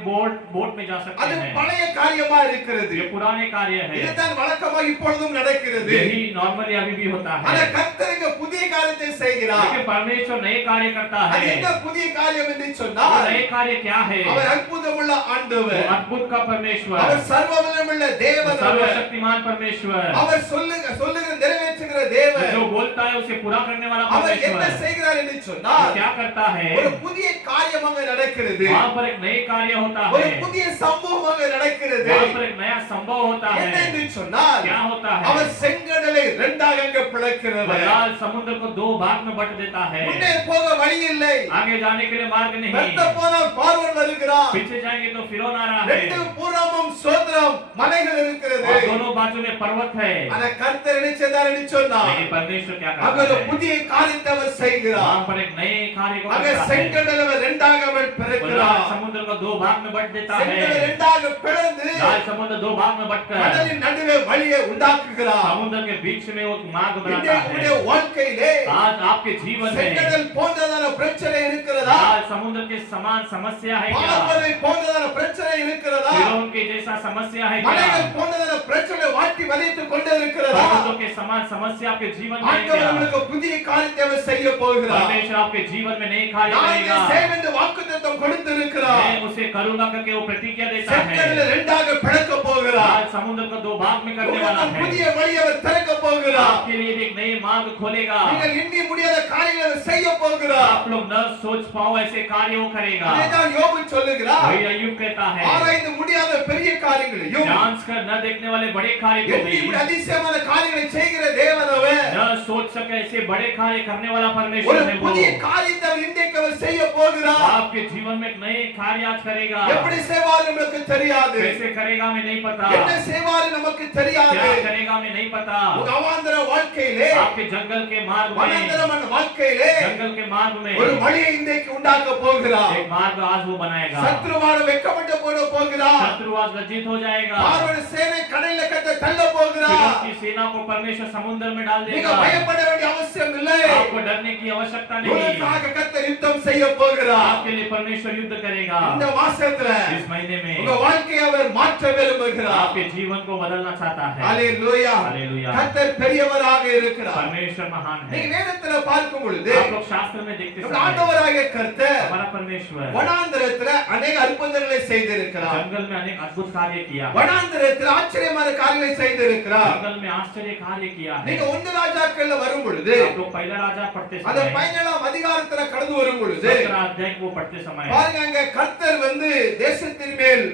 बोट में जा सकते அது हैं। பழைய காரியமா இருக்கிறது. ये पुराने कार्य है, இதுதான் வழக்கமாக இப்பொழுதும் நடக்கிறது. यही नॉर्मली अभी भी होता ஆனா है। கர்த்தர் இங்க புதிய காரியத்தை செய்கிறார். लेकिन परमेश्वर नए कार्य करता அது है। என்ன புதிய காரியம் என்று वो சொன்னால் नए कार्य क्या है? அவர் அற்புதமுள்ள वो ஆண்டவர், अद्भुत का परमेश्वर, அவர் சர்வவல்லமையுள்ள தேவன், அவர் सर्वशक्तिमान परमेश्वर, அவர் சொல்லுகிற நிறைவேற்றுகிற தேவன். जो बोलता है उसे पूरा करने वाला அவர் என்ன परमेश्वर। செய்கிறார் என்று वो சொன்னால் क्या करता है? ஒரு புதிய காரியம் அங்க நடக்கிறது. वहाँ पर एक नए कार्य होता ஒரு है, புதிய சம்பவம் அங்க நடக்கிறது. वहाँ पर एक नया संभव होता என்ன है। என்று சொன்னால் क्या होता அவர் है? செங்கடலை இரண்டாக அங்க பிளக்கிறவர். लाल समुद्र को दो भाग में बट देता है। முன்னே போக வழி இல்லை. आगे जाने के लिए मार्ग नहीं, வெட்ட போனால் பார்வோன் வருகிறார். पीछे जाएंगे तो फिरौन आ रहा ரெண்டு है, புறமும் சோதரம் மலைகள் இருக்கிறது. और दोनों बाजू में पर्वत है। ஆனா கர்த்தர் என்ன செய்தார் என்று சொன்னால் लेकिन परमेश्वर क्या அங்க करता ஒரு है? புதிய காரியத்தை அவர் செய்கிறார். वहाँ पर एक नए कार्य को அங்க करता है। செங்கடலை அவர் இரண்டாக அவர் वो लाल பிளக்கிறார். समुद्र को दो भाग में बट देता செங்கடலை है। இரண்டாக பிளந்து लाल समुद्र दो भाग में बटकर கடலின் நடுவே வழியை உண்டாக்குகிறார். समुद्र के बीच में वो मार्ग बनाता இன்றைக்கு உடைய है। வாழ்க்கையிலே आज आपके जीवन में செங்கடல் போன்றதான பிரச்சனை இருக்கிறதா? लाल समुद्र के समान समस्या है क्या? பார்வனை போன்றதான பிரச்சனை இருக்கிறதா? फिरौन के जैसा समस्या है क्या? மலைகள் போன்றதான பிரச்சனை வாட்டி வதைத்துக் கொண்டே இருக்கிறதா? पर्वतों के समान समस्या आपके जीवन में है ஆண்டவர் क्या? உங்களுக்கு புதிய காரியத்தை அவர் செய்ய போகிறார். परमेश्वर आपके जीवन में नए कार्य நான் இதை करेगा। செய்வேன் என்று வாக்குத்தத்தம் கொடுத்திருக்கிறார். मैं उसे करूंगा करके वो प्रतिज्ञा देता செங்கடலை है। இரண்டாக பிளக்க போகிறார். लाल समुद्र को दो भाग में करने वाला உங்களுக்கு புதிய है। வழி அவர் திறக்க போகிறார். आपके लिए एक नए मार्ग खोलेगा। நீங்கள் எண்ணி முடியாத காரியங்களை அவர் செய்ய போகிறார். आप लोग न सोच पाओ ऐसे कार्य वो करेगा। இதைதான் யோபு சொல்லுகிறார். वही अय्यूब कहता है, ஆராய்ந்து முடியாத பெரிய காரியங்களையும் जांच कर न देखने वाले बड़े कार्य को எண்ணி भी முடியாத அதிசயமான காரியங்களை செய்கிற தேவன் அவர். न सोच सके ऐसे बड़े कार्य करने वाला ஒரு परमेश्वर है वो। புதிய காரியத்தை அவர் இன்றைக்கு அவர் செய்ய போகிறார். आपके जीवन में एक नए कार्य आज करेगा। எப்படி செய்வார் நமக்கு தெரியாது. कैसे करेगा हमें नहीं पता, என்ன செய்வார் நமக்கு தெரியாது. क्या करेगा हमें नहीं पता। உங்க அவாந்தர வாழ்க்கையிலே, आपके जंगल के मार्ग में, வனாந்தரமான வாழ்க்கையிலே जंगल के मार्ग में ஒரு வழியை இன்றைக்கு உண்டாக்க போகிறார். एक मार्ग आज वो बनाएगा। சத்ருவான வெட்கப்பட்டு போட போகிறார். शत्रु आज लज्जित हो जाएगा। பார்வோன் சேனை கடல்ல கட்ட தள்ள போகிறார். फिरौन की सेना को परमेश्वर समुद्र में डाल நீங்க देगा। பயப்பட வேண்டிய அவசியம் இல்லை. आपको डरने की आवश्यकता नहीं। உங்களுக்காக கர்த்தர் யுத்தம் செய்ய போகிறார். आपके लिए परमेश्वर युद्ध करेगा। இந்த மாசத்துல इस महीने உங்க में வாழ்க்கையை அவர் மாற்ற விரும்புகிறார். आपके जीवन को बदलना चाहता है। ஹalleluya. हालेलुया। கர்த்தர் பெரியவராக இருக்கிறார். परमेश्वर महान है। நீங்க வேதத்துல பார்க்கும் பொழுது आप लोग शास्त्र में देखते நம்ம समय ஆண்டவராகிய கர்த்தர் हमारा परमेश्वर வனாந்தரத்துல अनेक அற்புதங்களை செய்திருக்கிறார். जंगल में अनेक अद्भुत कार्य किया, வனாந்தரத்துல ஆச்சரியமான காரியங்களை செய்திருக்கிறார். जंगल में आश्चर्य कार्य किया है। நீங்க ஒன்று ராஜாக்கள்ல வரும் பொழுது आप लोग पहला राजा पढ़ते அந்த समय 17ஆம் அதிகாரத்துல கடந்து வரும் பொழுது 17 अध्याय को पढ़ते समय பாருங்க அங்க கர்த்தர் வந்து தேசத்தின் மேல்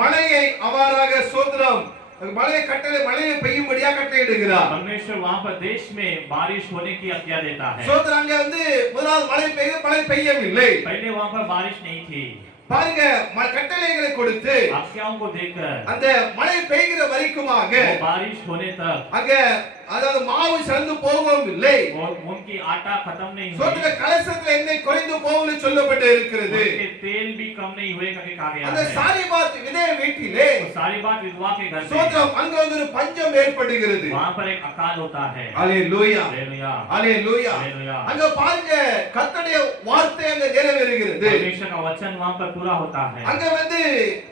மழையை அவாராக சோதரம் மழையை பெய்யும்படியா கட்டளையிடுகிறார். परमेश्वर वहां पर देश में बारिश होने की आज्ञा देता है। சோதரம் அங்க வந்து முதலாவது மழை பெய்யவில்லை. पहले वहां पर बारिश नहीं थी। பாருங்க கட்டளைகளை கொடுத்து आज्ञाओं को देकर அந்த மழை பெய்கிற வரைக்குமாக वो बारिश होने तक அங்க அதாவது மாவு சந்து போகவும் இல்லை. और उनकी आटा खत्म नहीं சோதர हुई, கலசத்துல எண்ணெய் குறைந்து போகும்னு சொல்லப்பட்டு இருக்கிறது. उनके तेल भी कम नहीं हुए करके कहा गया அந்த है। சாரிபாத் விதே வீட்டிலே तो सारी बात विधवा के घर में சோதரம் அங்க வந்து ஒரு பஞ்சம் ஏற்படுகிறது. वहां पर एक अकाल होता है। ஹalleluya. हालेलुया, ஹalleluya. हालेलुया। அங்க பாருங்க கர்த்தருடைய வார்த்தை அங்க நிறைவேறுகிறது. परमेश्वर का वचन वहां पर पूरा पूरा होता है அங்க வந்து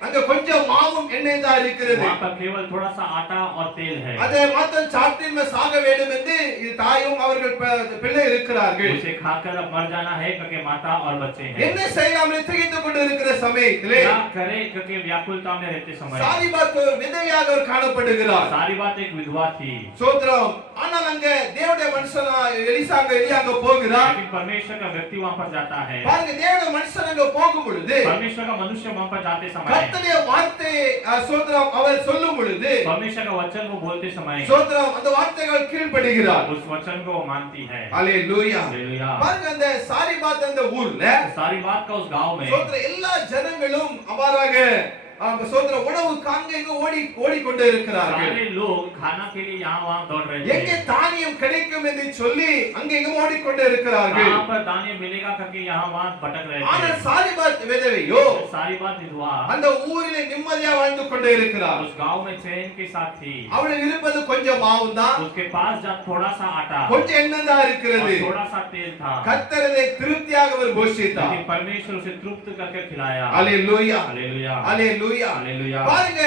அங்க கொஞ்சம் மாவும் எண்ணெய் தான் இருக்கிறது. वहाँ पर केवल थोड़ा सा आटा और तेल है அதை மாத்திரம் சாப்பிட்டு சாக வேண்டும் என்று இது தாயும் அவர்கள் பிள்ளை இருக்கிறார்கள். उसे खाकर अब मर जाना है क्योंकि माता और बच्चे हैं என்ன செய்யலாம் திகைத்துக் கொண்டு இருக்கிற சமயத்திலே क्या करे क्योंकि व्याकुलता में रहते समय சாரிபாத் விதவையாக அவர் காணப்படுகிறார். सारी बात एक विधवा थी சோத்ரம். ஆனால் அங்க தேவனுடைய மனுஷன் எலியாங்க போகிறார். लेकिन परमेश्वर का व्यक्ति वहाँ पर जाता है பாருங்க தேவனுடைய மனுஷன் அங்க போகும் பொழுது परमेश्वर का मनुष्य वहाँ पर जाते समय கர்த்தருடைய வார்த்தை சோத்ரம் அவர் சொல்லும் பொழுது परमेश्वर का वचन वो बोलते समय சோத்ரம் அந்த வார்த்தைகள் கீழ்ப்படுகிறார். उस वचन को वो मानती है அல்லேலூயா. हालेलुया பாருங்க அந்த சாரிபாத் அந்த ஊர்ல सारी बात का उस गांव में சோத்ரம் எல்லா ஜனங்களும் அவ்வாறாக சோத்ரம் உணவுக்கு அங்க இங்க ஓடிக்கொண்டே இருக்கிறார்கள். सारे लोग खाना के लिए यहाँ वहाँ दौड़ रहे எங்கே थे தானியம் கிடைக்கும் என்று சொல்லி அங்க இங்க ஓடிக்கொண்டே இருக்கிறார்கள். कहाँ पर दाने मिलेगा करके यहाँ वहाँ भटक रहे ஆனால் थे சாரிபாத் விதவையோ सारी बात विधवा அந்த ஊரிலே நிம்மதியா வாழ்ந்து கொண்டே இருக்கிறார். उस गांव में चैन के साथ थी அவளுக்கு இருப்பது கொஞ்சம் மாவு தான், उसके पास जब थोड़ा सा आटा கொஞ்சம் எண்ணெய் தான் இருக்கிறது. और थोड़ा सा तेल था கர்த்தரை திருப்தியாக அவர் போஷித்தார். लेकिन परमेश्वर उसे तृप्त करके खिलाया அல்லேலூயா. Hallelujah hallelujah. हालेलुया பாருங்க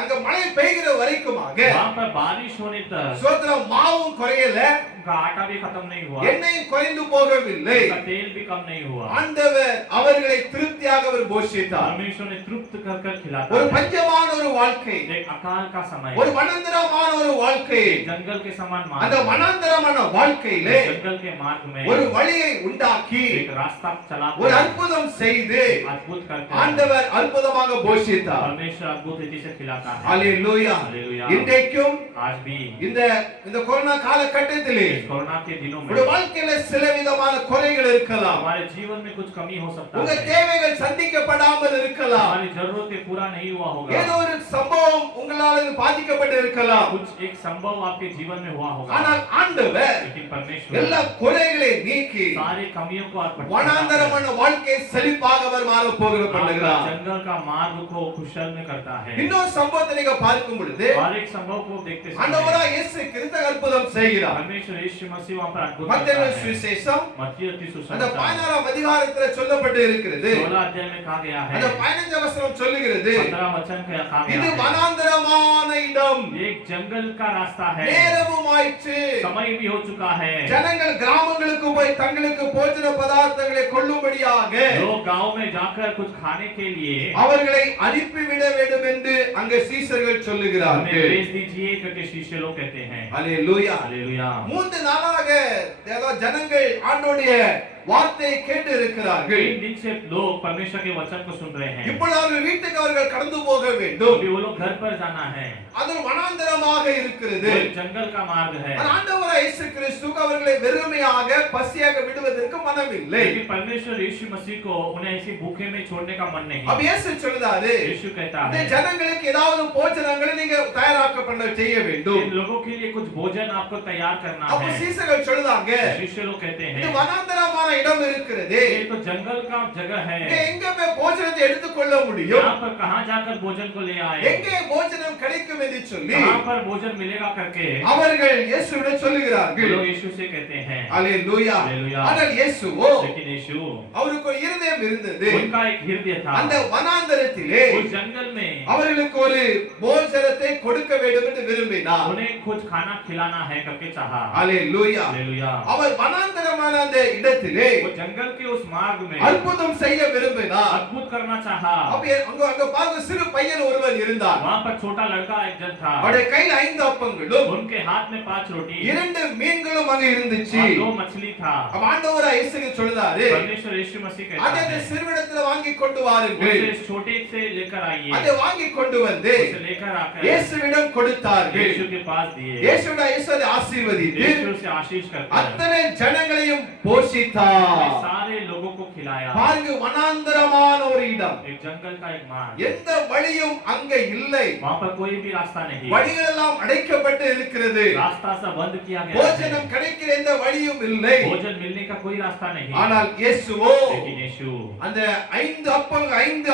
அங்க மழை பெய்கிற வரைக்குமாக वहाँ पर बारिश होने तक சோத்ரம் மாவும் குறையல, उनका आटा भी खत्म नहीं हुआ எண்ணெயும் குறைந்து போகவில்லை. उनका तेल भी कम नहीं हुआ ஆண்டவர் அவர்களை திருப்தியாக அவர் போஷித்தார். परमेश्वर ने तृप्त कर कर खिलाता ஒரு है பஞ்சமான ஒரு வாழ்க்கை, एक अकाल का समय ஒரு வனாந்தரமான ஒரு வாழ்க்கை. एक जंगल के समान அந்த मार्ग வனாந்தரமான வாழ்க்கையிலே जंगल के मार्ग में ஒரு வழியை உண்டாக்கி एक रास्ता चलाता ஒரு है, அற்புதம் செய்து अद्भुत करते हैं ஆண்டவர் அற்புதமாக போஷித்தார். परमेश्वर अद्भुत रीति से खिलाता है அல்லேலூயா. हालेलुया இன்றைக்கும் आज भी இந்த கொரோனா காலகட்டத்திலே इस कोरोना के दिनों में உங்களுடைய வாழ்க்கையில சில விதமான குறைகள் இருக்கலாம். हमारे जीवन में कुछ कमी हो सकता உங்க है தேவைகள் சந்திக்கப்படாமல் இருக்கலாம். हमारी जरूरतें पूरा नहीं हुआ होगा ஏதோ ஒரு சம்பவம் உங்களால் பாதிக்கப்பட்டு இருக்கலாம். कुछ एक संभव आपके जीवन में हुआ होगा ஆனால் ஆண்டவர் लेकिन परमेश्वर எல்லா குறைகளை நீக்கி सारे कमियों को आप வனாந்தரமான வாழ்க்கை செழிப்பாக அவர் மாற போகிற பண்ணுகிறார். जंगल का मार्ग को कुशल में करता है இன்னொரு சம்பவத்தை நீங்க பார்க்கும் பொழுது और एक संभव को देखते समय ஆண்டவராய் இயேசு கிறிஸ்து அற்புதம் செய்கிறார். परमेश्वर यीशु मसीह वहाँ पर अद्भुत மத்தேயு करता है சுவிசேஷம் मत्ती அந்த सुसमाचार 16ஆம் அதிகாரத்தில் சொல்லப்பட்டு இருக்கிறது. 16 अध्याय में कहा गया है அந்த 15 வசனம் சொல்லுகிறது 15 वचन कहा இது गया है வனாந்தரமான இடம், एक जंगल का रास्ता है நேரமும் ஆயிற்று. समय भी हो चुका है ஜனங்கள் கிராமங்களுக்கு போய் தங்களுக்கு போஜன பதார்த்தங்களை கொள்ளும்படியாக लोग गांव में जाकर कुछ खाने के लिए அவர்களை அனுப்பிவிட வேண்டும் என்று அங்கே சீஷர்கள் हमें சொல்லுகிறார்கள். भेज दीजिए करके शिष्य लोग कहते हैं அல்லேலூயா. हालेलुया 3 நாளாக ஜனங்கள் ஆண்டவருடைய வார்த்தையை கேட்டு இருக்கிறார்கள். 3 दिन से लोग परमेश्वर के वचन को सुन रहे हैं இப்பொழுது அவர்கள் வீட்டுக்கு அவர்கள் கடந்து போக வேண்டும். अभी वो लोग घर पर जाना है அது வனாந்தரமாக இருக்கிறது. वो एक जंगल का मार्ग है ஆண்டவராய் இயேசு கிறிஸ்து அவர்களை வெறுமையாக பசியாக விடுவதற்கு மனமில்லை. लेकिन परमेश्वर यीशु मसीह को उन्हें ऐसे भूखे में छोड़ने का मन नहीं அப்ப இயேசு சொல்றாரு यीशु कहता இந்த है ஜனங்களுக்கு ஏதாவது போஜனங்களை நீங்க தயாராக்க பண்ண செய்ய வேண்டும். इन लोगों के लिए कुछ भोजन आपको तैयार करना அப்ப है சீஷர்கள் சொல்றாங்க शिष्य लोग कहते இது हैं வனாந்தரமான இடம் இருக்கிறது, ये तो जंगल का जगह है இங்க எங்க போய் போஜனத்தை எடுத்துக்கொள்ள முடியும், यहाँ पर कहाँ जाकर भोजन को ले आए எங்கே போஜனம் கிடைக்கும் என்று சொல்லி कहाँ पर भोजन मिलेगा करके அவர்கள் இயேசுவிடம் சொல்லுகிறார்கள். लोग यीशु से कहते हैं அல்லேலூயா. हालेलुया ஆனால் இயேசுவோ लेकिन यीशु அவருக்கு ஒரு இருதயம் இருந்தது. उनका एक हृदय था அந்த வனாந்தரத்திலே उस जंगल में அவர்களுக்கு ஒரு போஜனத்தை கொடுக்க வேண்டும் என்று விரும்பினார். उन्हें कुछ खाना खिलाना है करके चाहा அல்லேலூயா. हालेलुया அவர் வனாந்தரமான அந்த இடத்திலே वो जंगल के उस मार्ग में அற்புதம் செய்ய விரும்பினார். अद्भुत करना चाहा அப்ப அங்க பாருங்க சிறு பையன் ஒருவன் இருந்தார். वहाँ पर छोटा लड़का एक जन था அவருடைய கையில் 5 அப்பங்களும் उनके हाथ में 5 रोटी 2 மீன்களும் அங்க இருந்துச்சு. और 2 मछली था அப்ப ஆண்டவராய் இயேசு சொல்றாரு परमेश्वर यीशु मसीह कहता அதை அந்த है சிறுவிடத்துல வாங்கி கொண்டு வாருங்கள். उसे इस छोटे से लेकर आइए அதை வாங்கி கொண்டு வந்து उसे लेकर आकर இயேசுவிடம் கொடுத்தார்கள். यीशु के पास दिए இயேசுவிடம் இயேசு அதை ஆசீர்வதித்து यीशु से आशीष करते हैं அத்தனை ஜனங்களையும் उसने போஷித்தார். सारे लोगों को खिलाया பாருங்க வனாந்தரமான ஒரு இடம், एक जंगल का एक मार्ग எந்த வழியும் அங்க இல்லை, वहाँ पर कोई भी रास्ता नहीं வழிகள் எல்லாம் அடைக்கப்பட்டு இருக்கிறது. रास्ता सब बंद किया गया है போஜனம் கிடைக்கிற எந்த வழியும் இல்லை. भोजन मिलने का कोई रास्ता नहीं ஆனால் இயேசுவோ लेकिन यीशु அந்த 5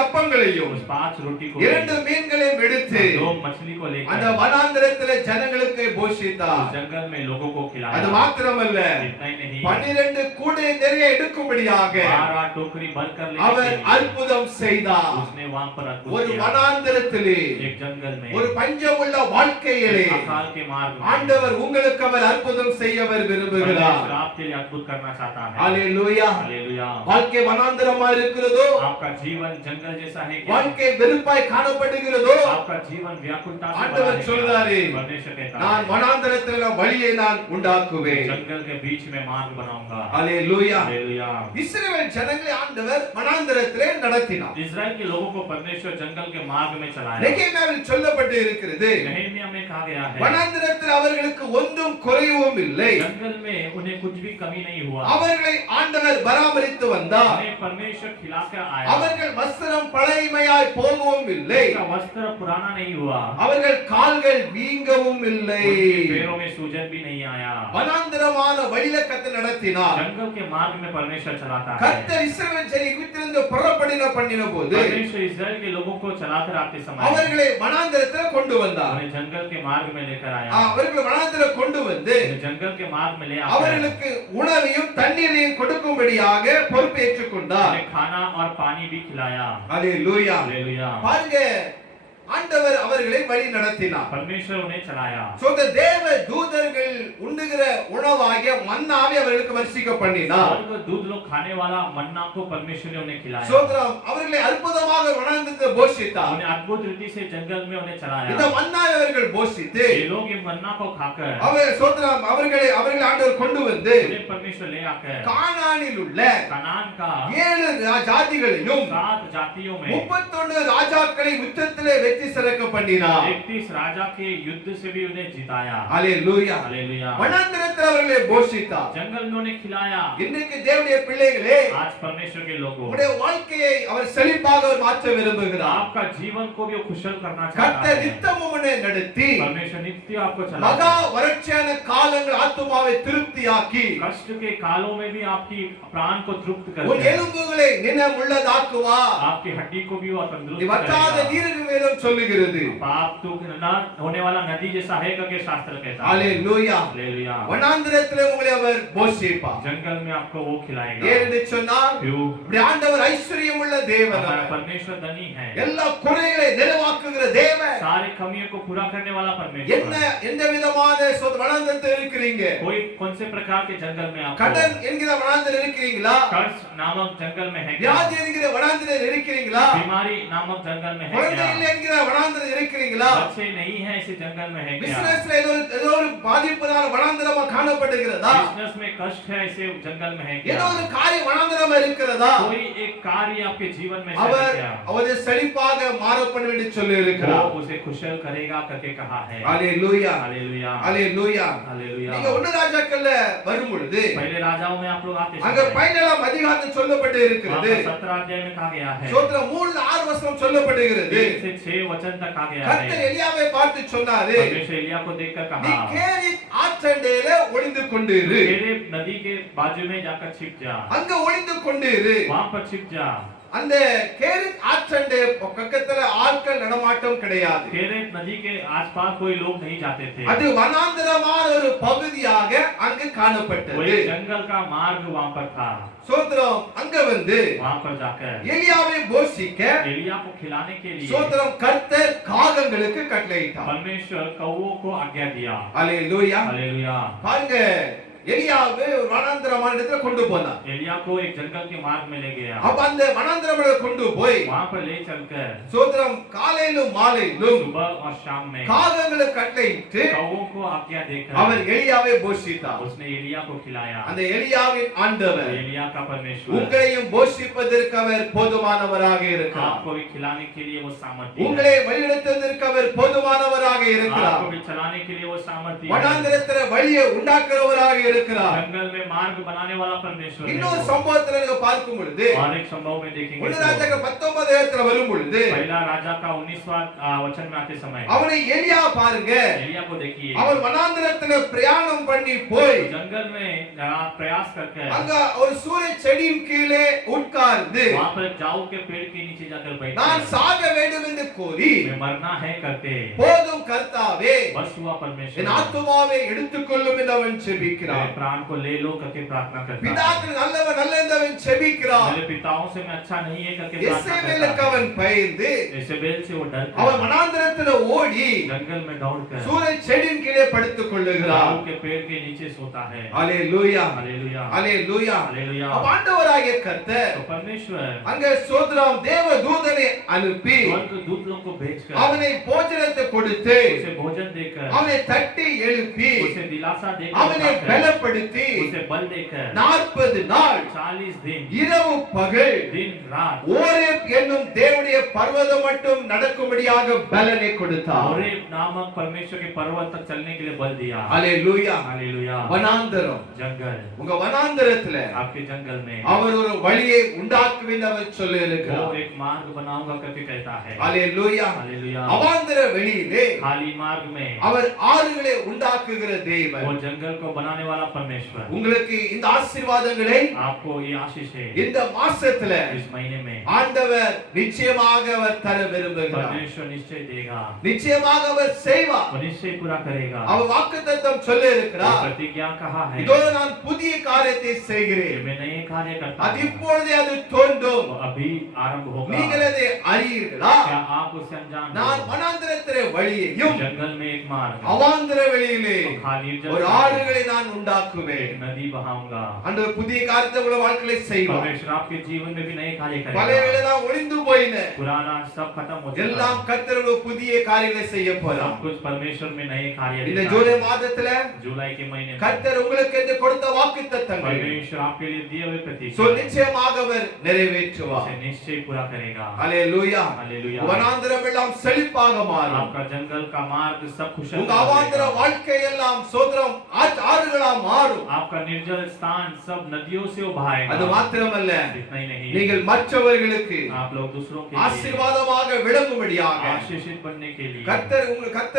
அப்பங்களையும் उस 5 रोटी को 2 மீன்களையும் எடுத்து 2 मछली को அந்த लेकर வனாந்தரத்திலே ஜனங்களுக்கு उस போஷித்தார். जंगल में लोगों को அது खिलाया மாத்திரமல்ல इतना ही नहीं 12 கூடையை நிறைய எடுக்கும்படியாக बारह टोकरी भरकर लेने அவர் के लिए அற்புதம் செய்தார். उसने वहां पर अद्भुत ஒரு किया। வனாந்தரத்திலே एक जंगल में ஒரு பஞ்சமுள்ள வாழ்க்கையிலே एक अकाल के मार्ग में ஆண்டவர் உங்களுக்கு அவர் அற்புதம் செய்ய அவர் விரும்புகிறார். परमेश्वर आपके लिए अद्भुत करना चाहता है। ஹalleluya. हालेलुया। வாழ்க்கை வனாந்தரமா இருக்கிறதோ, आपका जीवन जंगल जैसा है क्या? வாழ்க்கை வெறுப்பாய் காணப்படுகிறதோ, आपका जीवन व्याकुलता से भरा ஆண்டவர் है क्या? சொல்றாரு, परमेश्वर कहता நான் है வனாந்தரத்திலே வழியை நான் உண்டாக்குவேன். जंगल के बीच में मार्ग बनाऊंगा। ஹalleluya. हालेलुया। இஸ்ரவேல் ஜனங்களை ஆண்டவர் வனாந்தரத்திலே நடத்தினார். इस्राएल के लोगों को परमेश्वर जंगल के मार्ग में चलाया। நெகேமியாவில் சொல்லப்பட்டு இருக்கிறது, नहम्याह में कहा गया है வனாந்தரத்தில் அவர்களுக்கு ஒன்றும் குறைவும் இல்லை. जंगल में उन्हें कुछ भी कमी नहीं हुआ। அவர்களை ஆண்டவர் பராமரித்து வந்தார். उन्हें परमेश्वर खिलाकर आया। அவர்கள் வஸ்திரம் பழைமையாய் போகவும் இல்லை. उनका वस्त्र पुराना नहीं हुआ। அவர்கள் கால்கள் வீங்கவும் இல்லை. उनके पैरों में सूजन भी नहीं आया। வனாந்தரமான வழியில கர்த்தர் நடத்தினார். जंगल के मार्ग में परमेश्वर चलाता है। கர்த்தர் இஸ்ரவேல் ஜனங்களை எகிப்திலிருந்து புறப்படின போது परमेश्वर इस्राएल के लोगों को चलाकर आते समय அவர்களை வனாந்தரத்தில் கொண்டு வந்தார். उन्हें जंगल के मार्ग में लेकर आया। அவர்களை வனாந்தரத்தில் கொண்டு வந்து उन्हें जंगल के मार्ग में ले आकर அவர்களுக்கு உணவையும் தண்ணீரையும் கொடுக்கும்படியாக பொறுப்பேற்றுக் கொண்டார். उन्हें खाना और पानी भी खिलाया। ஹalleluya. हालेलुया। பாருங்க, ஆண்டவர் அவர்களை வழி நடத்தினார். परमेश्वर उन्हें चलाया। சொந்த தேவ தூதர்கள் உண்ணுகிற உணவாகிய மன்னாவை அவர்களுக்கு வர்ஷிக்க பண்ணினார். स्वर्ग दूध लोग खाने वाला मन्ना को परमेश्वर ने उन्हें खिलाया। சோதரம் அவர்களை அற்புதமாக வனாந்தரத்தில் போஷித்தார். उन्हें अद्भुत रीति से जंगल में उन्हें இந்த चलाया। மன்னாவை அவர்கள் போஷித்து ये लोग ये मन्ना को खाकर அவர் சோதரம் அவர்களை ஆண்டவர் கொண்டு வந்து उन्हें परमेश्वर ले आकर கானானில் உள்ள कनान का 7 ஜாதிகளிலும் 7 जातियों में 31 ராஜாக்களை யுத்தத்திலே வெற்றி சிறக்க பண்ணினார். 31 राजा के युद्ध से भी उन्हें जिताया। ஹalleluya. हालेलुया। வனாந்தரத்தில் அவர்களை போஷித்தார். जंगल में उन्हें खिलाया। இன்னைக்கு தேவனுடைய பிள்ளைகளே, आज परमेश्वर के लोगों உங்களுடைய வாழ்க்கையை அவர் செழிப்பாக அவர் மாற்ற விரும்புகிறார். आपका जीवन को भी वो कुशल करना चाहता கர்த்தர் है। நித்தமும் உன்னை நடத்தி परमेश्वर नित्य आपको மகா चलाता है। வறட்சியான காலங்கள் ஆத்துமாவை திருப்தியாக்கி कष्ट के कालों में भी आपकी प्राण को तृप्त உன் करता है। எலும்புகளை நினமுள்ளதாக்குவா. आपकी हड्डी को भी वो நீ तंदुरुस्त வற்றாத करेगा। நீரின் வேதம் சொல்லுகிறது. पाप तो न होने वाला नदी जैसा है करके शास्त्र कहता है। ஹalleluya. हालेलुया। வனாந்தரத்திலே உங்களை அவர் போஷிப்பார். जंगल में आपको वो खिलाएगा। ஏனென்று சொன்னால் क्यों? நம்முடைய ஆண்டவர் ஐஸ்வர்யம் உள்ள தேவன். हमारा परमेश्वर धनी है। எல்லா குறைகளை நிறைவாக்குகிற தேவன். सारे कमियों को पूरा करने वाला என்ன परमेश्वर। எந்த விதமான வனாந்தரத்தில் இருக்கிறீங்க? कोई कौन से प्रकार के जंगल में आप கடன் என்கிற வனாந்தரம் இருக்கிறீங்களா? कर्ज नामक जंगल में है क्या? வியாதி என்கிற வனாந்தரம் இருக்கிறீங்களா? बीमारी नामक जंगल में है குழந்தை क्या? இல்லை என்கிற வனாந்தரம் இருக்கிறீங்களா? बच्चे नहीं है ऐसे जंगल में है क्या? பிசினஸ்ல ஏதோ ஒரு பாதிப்புனால வனாந்தரமா காணப்படுகிறதா? बिजनेस में कष्ट है ऐसे जंगल में है ஏதோ क्या? ஒரு காரியம் வனாந்தரமா இருக்கிறதா? कोई एक कार्य आपके जीवन में है அவர் क्या? அவரை செழிப்பாக மாற பண்ண வேண்டும் சொல்லி वो இருக்கிறார். उसे कुशल करेगा करके कहा है। ஹalleluya. हालेलुया। ஹalleluya. हालेलुया। நீங்க ஒன்னு ராஜாக்கள்ல வரும் பொழுது पहले राजाओं में आप लोग आते அங்க समय 17ஆம் அதிகாரத்தில் சொல்லப்பட்டு वहाँ இருக்கிறது. पर 17 अध्याय में कहा गया है। சோத்திரம் 3-6 வசனம் சொல்லப்படுகிறது. 3 से 6 वचन तक कहा गया கர்த்தர் है। எலியாவை பார்த்து சொன்னாரு, परमेश्वर एलिया को देखकर நீ कहा கேரித் ஆற்றண்டையில ஒளிந்து கொண்டிரு. केरेब नदी के बाजू में जाकर छिप जा। அங்க ஒளிந்து கொண்டிரு. वहाँ पर छिप जा। அந்த கேரித் ஆற்றண்டை பக்கத்துல ஆட்கள் நடமாட்டம் கிடையாது. केरेब नदी के आसपास कोई लोग नहीं जाते थे। அது வனாந்தரமான ஒரு பகுதியாக அங்கு காணப்பட்டது. वही जंगल का मार्ग वहाँ पर था। சோத்திரம் அங்க வந்து वहाँ पर जाकर எலியாவை போஷிக்க एलिया को खिलाने के लिए சோத்திரம் கர்த்தர் காகங்களுக்கு கட்டளையிட்டார். परमेश्वर कौओं को आज्ञा दिया। ஹalleluya. हालेलुया। பாருங்க, எலியாவை ஒரு வனாந்தரமான இடத்துல கொண்டு போனார். एलिया को एक जंगल के मार्ग में ले गया। அப்ப அந்த வனாந்தரத்துல கொண்டு போய் वहाँ पर ले चलकर சோத்திரம் காலையிலும் மாலையிலும் सुबह और शाम में காகங்களுக்கு கட்டளையிட்டு कौओं को आज्ञा देकर அவர் எலியாவை போஷித்தார். उसने एलिया को खिलाया। அந்த எலியாவின் ஆண்டவர் एलिया का परमेश्वर உங்களையும் போஷிப்பதற்கு அவர் போதுமானவராக இருக்கிறார். आपको भी खिलाने के लिए वो सामर्थ्य है। உங்களை வழிநடத்துவதற்கு அவர் போதுமானவராக இருக்கிறார். आपको भी चलाने के लिए वो सामर्थ्य है। வனாந்தரத்துல வழியை உண்டாக்குறவராக இருக்கிறார். जंगल में मार्ग बनाने वाला परमेश्वर है। இன்னொரு சம்பவத்துல நீங்க பார்க்கும் பொழுது और एक संभव में देखेंगे ஒன்னு तो ராஜாக்கள் 19 இடத்துல வரும் பொழுது पहला राजा का 19वां वचन में आते समय அவனை எலியா பாருங்க, एलिया को देखिए அவன் வனாந்தரத்துல பிரயாணம் பண்ணி போய் जंगल में प्रयास करके அங்க ஒரு சூரிய செடியின் கீழே உட்கார்ந்து वहाँ पर जाऊ के पेड़ के नीचे जाकर நான் बैठे சாக வேண்டும் என்று கூறி मैं मरना है करते போதும் கர்த்தாவே बस हुआ என் परमेश्वर ஆத்துமாவை எடுத்துக்கொள்ளும் என்று அவன் ஜெபிக்கிறான். செபிக்கிறான் प्राण को ले लो करके प्रार्थना करता है। பிதாக்கள் நல்லவன் நல்லவன் செபிக்கிறான் मेरे पिताओं से मैं अच्छा नहीं है करके प्रार्थना இஸ்ரவேலுக்கு करता है। அவன் பயந்து इसेबेल से वो डर அவன் कर வனாந்தரத்துல ஓடி जंगल में दौड़कर சூரஜ் செடியின் கீழே படுத்துக் கொள்ளுகிறான் राहु के पेड़ के नीचे सोता है। அல்லேலூயா हालेलुया அல்லேலூயா हालेलुया। அப்ப ஆண்டவராகிய கர்த்தர் तो परमेश्वर அங்க சோதரம் தேவ தூதனை அனுப்பி स्वर्ग दूत लोग को भेजकर அவனை போஜனத்தை கொடுத்து उसे भोजन देकर அவனை தட்டி எழுப்பி उसे दिलासा देकर அவனை उठाकर, பலப்படுத்தி उसे बल देकर 40 நாள் 40 दिन இரவு பகல் दिन रात ஓரேப் என்னும் தேவனுடைய பர்வதம் மட்டும் நடக்கும்படியாக பலனை கொடுத்தார் ओरेब नामक परमेश्वर के पर्वत तक चलने के लिए बल दिया। அல்லேலூயா हालेलुया। வனாந்தரம் जंगल உங்க வனாந்தரத்துல आपके जंगल में அவர் ஒரு வழியை உண்டாக்குவேன் அவர் சொல்லி वो இருக்கிறார் एक मार्ग बनाऊंगा करके कहता है। அல்லேலூயா हालेलुया। அவாந்தர வெளியிலே खाली मार्ग में அவர் ஆறுகளை உண்டாக்குகிற தேவன் वो जंगल को बनाने वाला परमेश्वर உங்களுக்கு இந்த ஆசீர்வாதங்களை आपको ये आशीष है இந்த மாசத்துல इस महीने में ஆண்டவர் நிச்சயமாக அவர் தர விரும்புகிறார் परमेश्वर निश्चय देगा, நிச்சயமாக அவர் செய்வார் वो निश्चय पूरा करेगा। அவர் வாக்குத்தத்தம் சொல்லி वो இருக்கிறார் प्रतिज्ञा कहा है இதோ நான் புதிய காரியத்தை कि செய்கிறேன் मैं नए कार्य करता அது हूं। இப்பொழுதே அது தோன்றும் वो अभी आरंभ होगा। நீங்கள் அதை அறியீர்களா क्या आप उसे अनजान நான் हो? வனாந்தரத்திலே வழியையும் जंगल में एक मार्ग அவாந்தர வெளியிலே और खाली ஒரு जल ஆறுகளை நான் உண்டாக்குவேன் एक नदी बहाऊंगा। ஆண்டவர் புதிய காரியத்தை உங்க வாழ்க்கையில செய்வார் परमेश्वर आपके जीवन में भी नए कार्य பழையவைகள் करेगा। எல்லாம் ஒளிந்து போயின पुराना सब खत्म हो चुका எல்லாம் है। கர்த்தருடைய புதிய காரியங்களை செய்ய போறார் सब कुछ परमेश्वर में नए कार्य இந்த देता ஜூலை है। மாதத்துல जुलाई के महीने में கர்த்தர் உங்களுக்கு என்று கொடுத்த வாக்குத்தத்தங்கள் परमेश्वर आपके लिए दिए हुए சோ प्रतिज्ञा நிச்சயமாக அவர் நிறைவேற்றுவார் उसे निश्चय पूरा करेगा। அல்லேலூயா हालेलुया। வனாந்தரம் எல்லாம் செழிப்பாக மாறும் आपका जंगल का मार्ग सब खुशहाल உங்க कर அவாந்தர देगा। வாழ்க்கை எல்லாம் சோதரம் ஆறுகளா மாறும் आपका निर्जल स्थान सब नदियों से அது उभाएगा। மாத்திரமல்ல इतना ही नहीं, நீங்கள் மற்றவர்களுக்கு आप लोग दूसरों के लिए ஆசீர்வாதமாக விளங்கும்படியாக आशीषित बनने के लिए கர்த்தர்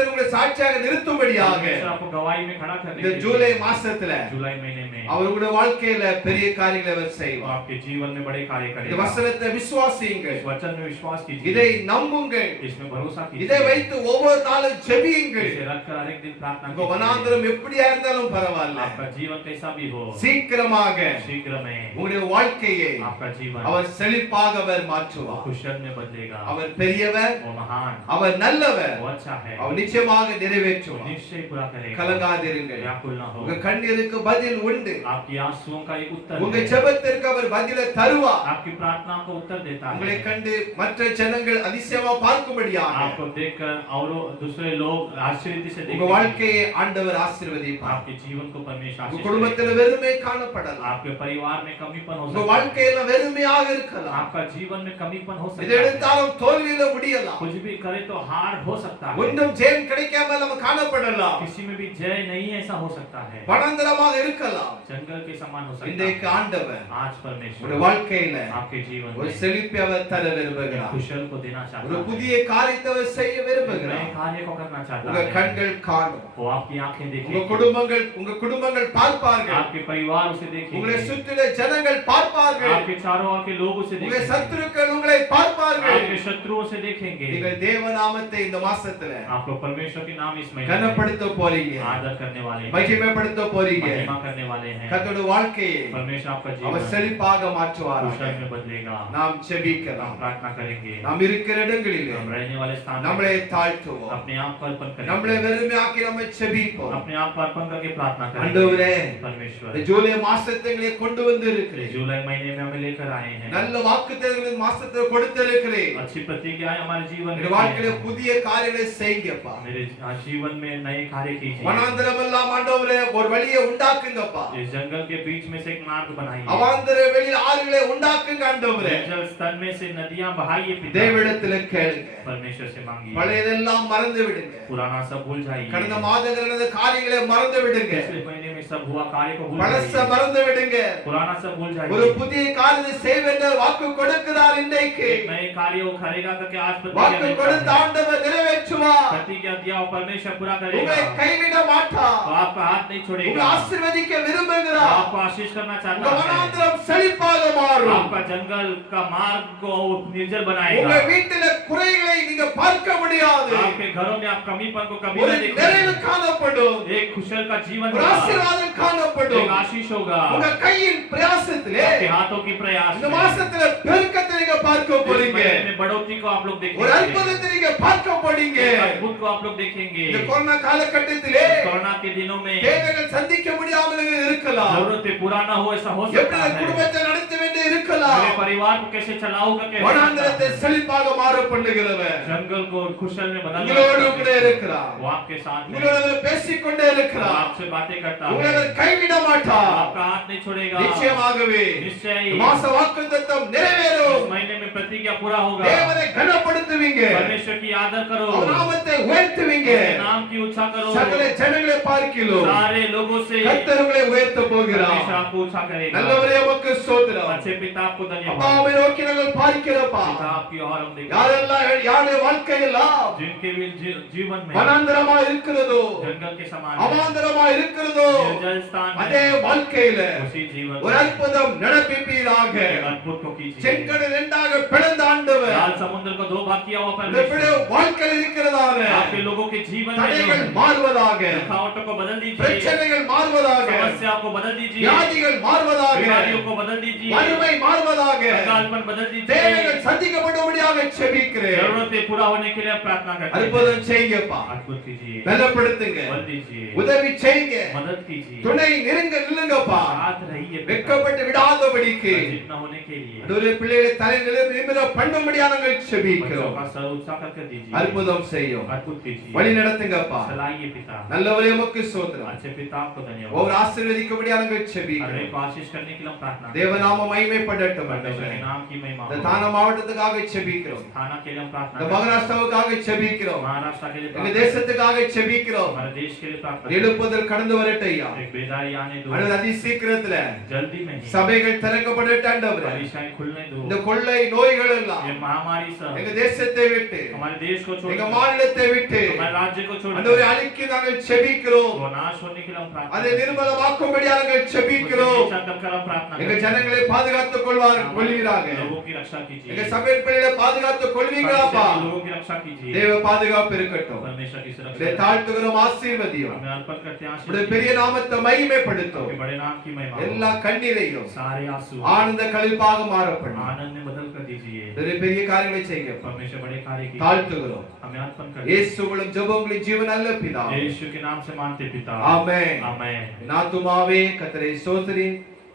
உங்களை சாட்சியாக நிறுத்தும்படியாக परमेश्वर आपको गवाही में खड़ा करने இந்த के ஜூலை लिए மாசத்துல जुलाई महीने में அவருடைய வாழ்க்கையில பெரிய காரியங்களை அவர் वो செய்வார் आपके जीवन में बड़े कार्य இந்த करेगा। வசனத்தை விசுவாசியுங்கள் इस वचन में विश्वास இதை कीजिए, நம்புங்கள் इसमें भरोसा இதை कीजिए, வைத்து ஒவ்வொரு நாளும் ஜெபியுங்கள் इसे रखकर हर एक दिन प्रार्थना உங்க कीजिए। வனாந்தரம் எப்படியா இருந்தாலும் பரவாயில்ல आपका जीवन कैसा भी हो, சீக்கிரமாக शीघ्र में உங்களுடைய வாழ்க்கையை आपका जीवन அவர் செழிப்பாக அவர் மாற்றுவார் खुशल में बदलेगा। அவர் பெரியவர் वो महान, அவர் நல்லவர் वो अच्छा है, அவர் நிச்சயமாக वो நிறைவேற்றுவார் निश्चय पूरा करेगा। கலங்காதிருங்கள் व्याकुल ना हो, உங்க கண்ணீருக்கு பதில் உண்டு आपकी आंसुओं का एक उत्तर உங்க है, ஜெபத்திற்கு அவர் பதிலை தருவார் आपकी प्रार्थना को उत्तर देता உங்களை है। கண்டு மற்ற ஜனங்கள் அதிசயமா பார்க்கும்படியாக आपको देखकर और दूसरे लोग आश्चर्य से உங்க देखेंगे। வாழ்க்கையை ஆண்டவர் ஆசீர்வதிப்பார் आपके जीवन को परमेश्वर உங்க आशीष குடும்பத்துல देगा। வெறுமை காணப்படலாம் आपके परिवार में कमीपन हो உங்க सकता है, வாழ்க்கையில வெறுமையாக இருக்கலாம் आपका जीवन में कमीपन हो இதை सकता है, எடுத்தாலும் தோல்வியில முடியலாம் कुछ भी करे तो हार हो सकता है, ஒன்றும் ஜெயம் கிடைக்காம நம்ம காணப்படலாம் किसी में भी जय नहीं ऐसा हो सकता है, வனாந்தரமாக இருக்கலாம் जंगल के समान हो सकता இன்றைக்கு है। ஆண்டவர் आज உங்களுடைய परमेश्वर வாழ்க்கையில आपके जीवन ஒரு में செழிப்பை அவர் தர एक விரும்புகிறார் कुशल को देना ஒரு चाहता है, புதிய காரியத்தை அவர் செய்ய एक नए விரும்புகிறார் कार्य को करना चाहता உங்க है। கண்கள் காணும் वो आपकी आंखें உங்க देखेंगे, குடும்பங்கள் பார்ப்பார்கள் आपके परिवार उसे உங்களை देखेंगे, சுற்றில ஜனங்கள் பார்ப்பார்கள் आपके चारों ओर के लोग उसे உங்க देखेंगे, சத்துருக்கள் उங்களை பார்ப்பார்கள் आपके शत्रुओं से देखेंगे। நீங்கள் தேவநாமத்தை இந்த மாசத்துல आप लोग परमेश्वर के नाम इस महीने में கனப்படுத்த போறீங்க आदर करने वाले हैं, மகிமைப்படுத்த போறீங்க महिमा करने वाले हैं। கர்த்தருடைய வாழ்க்கையை परमेश्वर आपका அவர் जीवन செழிப்பாக மாற்றுவார் कुशल में बदलेगा। நாம் हम செபிக்கலாம் प्रार्थना करेंगे, நாம் இருக்கிற இடங்களிலே हम रहने वाले स्थान में நம்மளை தாழ்த்துவோம் अपने आप को अर्पण நம்மளை करेंगे, வெறுமையாக்கி நம்ம செபிப்போம் अपने आप को अर्पण करके प्रार्थना ஆண்டவரே करेंगे। परमेश्वर இந்த ஜூலை மாசத்தை எங்களை கொண்டு வந்து இருக்கிறேன் जुलाई महीने में हमें लेकर आए हैं, நல்ல வாக்குத்தத்தங்களை மாசத்துல கொடுத்திருக்கிறேன் अच्छी प्रतिज्ञाएं हमारे जीवन என் में வாழ்க்கையில की हैं। புதிய காரியங்களை செய்யுங்கப்பா मेरे जीवन में नए कार्य कीजिए, வனாந்தரம் எல்லாம் ஆண்டவரே ஒரு வழியை உண்டாக்குங்கப்பா इस जंगल के बीच में से एक मार्ग बनाइए, அவாந்தர வெளியில் ஆறுகளை உண்டாக்குங்க ஆண்டவரே जल स्थल में से नदियां बहाइए पिता, தேவனிடத்துல கேளுங்க परमेश्वर से मांगिए, பழையதெல்லாம் மறந்து விடுங்க पुराना सब भूल जाइए, கடந்த மாதங்கள் நடந்த காரியங்களை மறந்து விடுங்க पिछले महीने में सब हुआ कार्य को भूल பழச जाइए, மறந்து விடுங்க पुराना सब भूल ஒரு जाइए, புதிய காரியத்தை செய்வேன் வாக்கு கொடுக்கிறார் இன்றைக்கு एक नए कार्य वो करेगा करके आज வாக்கு प्रतिज्ञा கொடுத்த देता है। ஆண்டவர் நிறைவேற்றுவார் प्रतिज्ञा दिया और परमेश्वर पूरा உங்களை करेगा, கைவிட மாட்டார் तो आपका हाथ नहीं உங்களை छोड़ेगा, ஆசீர்வதிக்க விரும்புகிறார் आपको आशीष करना உங்க चाहता है। வனாந்திரம் செழிப்பாக மாறும். आपका जंगल का मार्ग को निर्जल உங்க बनाएगा। வீட்டில குறைகளை நீங்க பார்க்க முடியாது. आपके घरों में आप कमीपन को कभी ஒரு न நிறைவு देखोगे। காணப்படும். एक खुशल का जीवन ஒரு होगा, ஆசீர்வாதம் காணப்படும். एक आशीष होगा। உங்க கையின் பிரயாசத்திலே आपके हाथों की प्रयास இந்த में மாசத்துல பெருக்கத்தை நீங்க பார்க்க इस போறீங்க. महीने में बढ़ोतरी को आप लोग ஒரு देखेंगे। அற்புதத்தை நீங்க பார்க்க போறீங்க. एक अद्भुत को आप लोग देखेंगे। இந்த கொரோனா காலகட்டத்திலே कोरोना के दिनों में தேவைகள் சந்திக்க முடியாமல் இருக்கலாம். जरूरतें पूरा ना हो ऐसा हो எப்படி सकता है। குடும்பத்தை நடத்த வேண்டி இருக்கலாம். मेरे परिवार को कैसे चलाऊंगा, कैसे வனாந்திரத்தை செழிப்பாக மாற பண்ணுகிறவர் जंगल को खुशल में बदल உங்களோடு கூட இருக்கிறார். वो आपके साथ है, உங்களோடு பேசிக் கொண்டே वो இருக்கிறார். आपसे बातें करता है, உங்களை கைவிட மாட்டார். आपका हाथ नहीं छोड़ेगा। நிச்சயமாகவே निश्चय இந்த மாச வாக்குத்தத்தம் நிறைவேறும். इस महीने में प्रतिज्ञा पूरा होगा। தேவனை கனப்படுத்துவீங்க. परमेश्वर की आदर करो, அவர் நாமத்தை உயர்த்துவீங்க. उसके नाम की ऊंचा करो। சகல ஜனங்களை பார்க்கிலும் सारे लोगों से கர்த்தர் உங்களை உயர்த்த போகிறார். परमेश्वर आपको ऊंचा करेगा। நல்லவரே உமக்கு ஸ்தோத்திரம். अच्छे पिता आपको धन्यवाद। அப்பாவை நோக்கி நாங்கள் பார்க்கிறப்பா. पिता आपकी ओर हम देखते हैं, யாரெல்லாம் யாருடைய வாழ்க்கையெல்லாம் जिनके भी जीवन में வனாந்தரமா இருக்கிறதோ, जंगल के समान है, அவாந்தரமா இருக்கிறதோ, निर्जल स्थान அதே है, வாழ்க்கையில उसी जीवन ஒரு में அற்புதம் நடப்பிப்பீராக. एक अद्भुत को कीजिए। செங்கடலை இரண்டாக பிளந்த ஆண்டவர் लाल समुद्र को दो भाग किया हुआ இந்த பிள்ளை परमेश्वर வாழ்க்கையில் இருக்கிறதான आपके लोगों के जीवन में जो தடைகள் है, மாறுவதாக, रुकावटों को बदल दीजिए, பிரச்சனைகள் மாறுவதாக, समस्याओं को बदल दीजिए, வியாதிகள் மாறுவதாக, बीमारियों को बदल दीजिए, வறுமை மாறுவதாக, अकालपन बदल दीजिए, தேவைகள் சந்திக்கப்படும்படியாக செபிக்கிறேன். जरूरतें पूरा होने के लिए आप प्रार्थना करते हैं। அற்புதம் செய்யுங்கப்பா. अद्भुत कीजिए, பலப்படுத்துங்க. बल दीजिए, உதவி செய்யுங்க. मदद कीजिए, துணை நெருங்க நில்லுங்கப்பா. साथ रहिए पिता, வெட்கப்பட்டு விடாதபடிக்கு लज्जित न होने के लिए ஒரு பிள்ளைகளை தலைநிலை நிமிர பண்ணும்படியாக நாங்கள் बच्चों செபிக்கிறோம். का सर ऊंचा करके दीजिए, அற்புதம் செய்யும். अद्भुत कीजिए, வழி நடத்துங்கப்பா. चलाइए पिता। நல்லவரே உமக்கு ஸ்தோத்திரம். अच्छे पिता आपको धन्यवाद। ஒவ்வொரு ஆசீர்வதிக்கும்படியாக நாங்கள் हर செபிக்கிறோம். एक को आशीष करने के लिए हम प्रार्थना करते தேவநாம மகிமைப்படட்டும் हैं। परमेश्वर ஆண்டவரே. के नाम की महिमा இந்த हो। தான மாவட்டத்துக்காக செபிக்கிறோம். थाना के लिए हम प्रार्थना இந்த करते हैं, மகாராஷ்டிராவுக்காக செபிக்கிறோம். महाराष्ट्र के लिए எங்க प्रार्थना करते தேசத்துக்காக செபிக்கிறோம். हैं, हमारे देश के लिए प्रार्थना करते எழுப்புதல் கடந்து வரட்டும் ஐயா. हैं। एक बेदारी आने दो, அது அதி சீக்கிரத்துல जल्दी में ही சபைகள் திறக்கப்படட்டும் ஆண்டவரே. परेशानी खुलने இந்த दो। கொள்ளை நோய்கள் எல்லாம் ये महामारी सब எங்க தேசத்தை விட்டு, हमारे देश को छोड़ எங்க दो, மாநிலத்தை விட்டு हमारे राज्य को छोड़ ஆண்டவரே दो, அழிக்க நாங்கள் செபிக்கிறோம். वो नाश होने के लिए हम प्रार्थना அதை करते हैं। நிர்மலமாக்கும்படியாக நாங்கள் उसे செபிக்கிறோம். नीचा करके हम प्रार्थना எங்க करते हैं। ஜனங்களை பாதுகாத்துக் கொள்வீராக. लोगों की रक्षा कीजिए, எங்க சபையின் பிள்ளைகளை பாதுகாத்துக் கொள்வீங்களாப்பா. लोगों की रक्षा कीजिए, தேவ பாதுகாப்பு இருக்கட்டும். परमेश्वर की இதை सुरक्षा தாழ்த்துகிறோம், ஆசீர்வதியும். हमें अर्पण करते हैं, உடைய आशीष பெரிய நாமத்தை மகிமைப்படுத்தும். आपके बड़े नाम की महिमा हो। எல்லா கண்ணீரையும் सारे आंसू ஆனந்த களிப்பாக மாறப்படும். आनंद में बदल कर दीजिए। பெரிய காரியங்களை செய்யுங்க. परमेश्वर बड़े कार्य की தாழ்த்துகிறோம். हमें अर्पण करते हैं। இயேசு மூலம் ஜெபங்களை ஜீவன் அல்ல பிதா. यीशु के नाम से मानते पिता, ஆமென். आमेन। என் ஆத்துமாவே கர்த்தரை ஸ்தோத்திரி.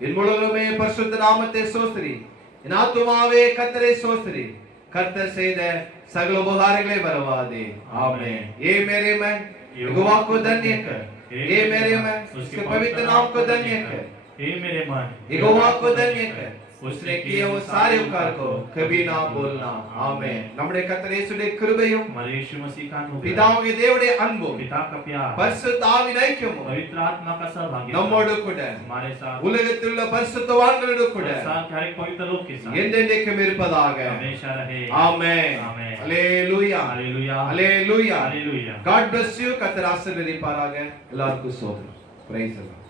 என் முழுவதுமே பரிசுத்த நாமத்தை ஸ்தோத்திரி. என் ஆத்துமாவே கர்த்தரை ஸ்தோத்திரி. கர்த்தர் செய்த சகல உபகாரங்களை மறவாதே. ஆமென். ये मेरे मन यहोवा को धन्य कर, ये मेरे मन उसके पवित्र नाम को धन्य कर, हे मेरे मन यहोवा को धन्य कर, उसने किए वो सारे उपकार को कभी ना भूलना. ஆமென். நம்முடைய கர்த்தர் இயேசுவின் கிருபையும் हमारे यीशु मसीह का अनुग्रह, பிதாவாகிய தேவனுடைய அன்பும் पिता का प्यार, பரிசுத்த ஆவியின் ஐக்கியமும் पवित्र आत्मा का सहभागिता நம்மோடு கூட हमारे साथ, உலகத்தில் உள்ள பரிசுத்தவான்களோடு கூட साथ हर एक पवित्र लोग के साथ என்றென்றைக்கும் இருப்பதாக. हमेशा रहे। Amen. Amen. Hallelujah. Hallelujah, hallelujah. Hallelujah. God bless you. கர்த்தர் ஆசீர்வதிப்பாராக. எல்லாருக்கும் ஸ்தோத்திரம். Praise the Lord.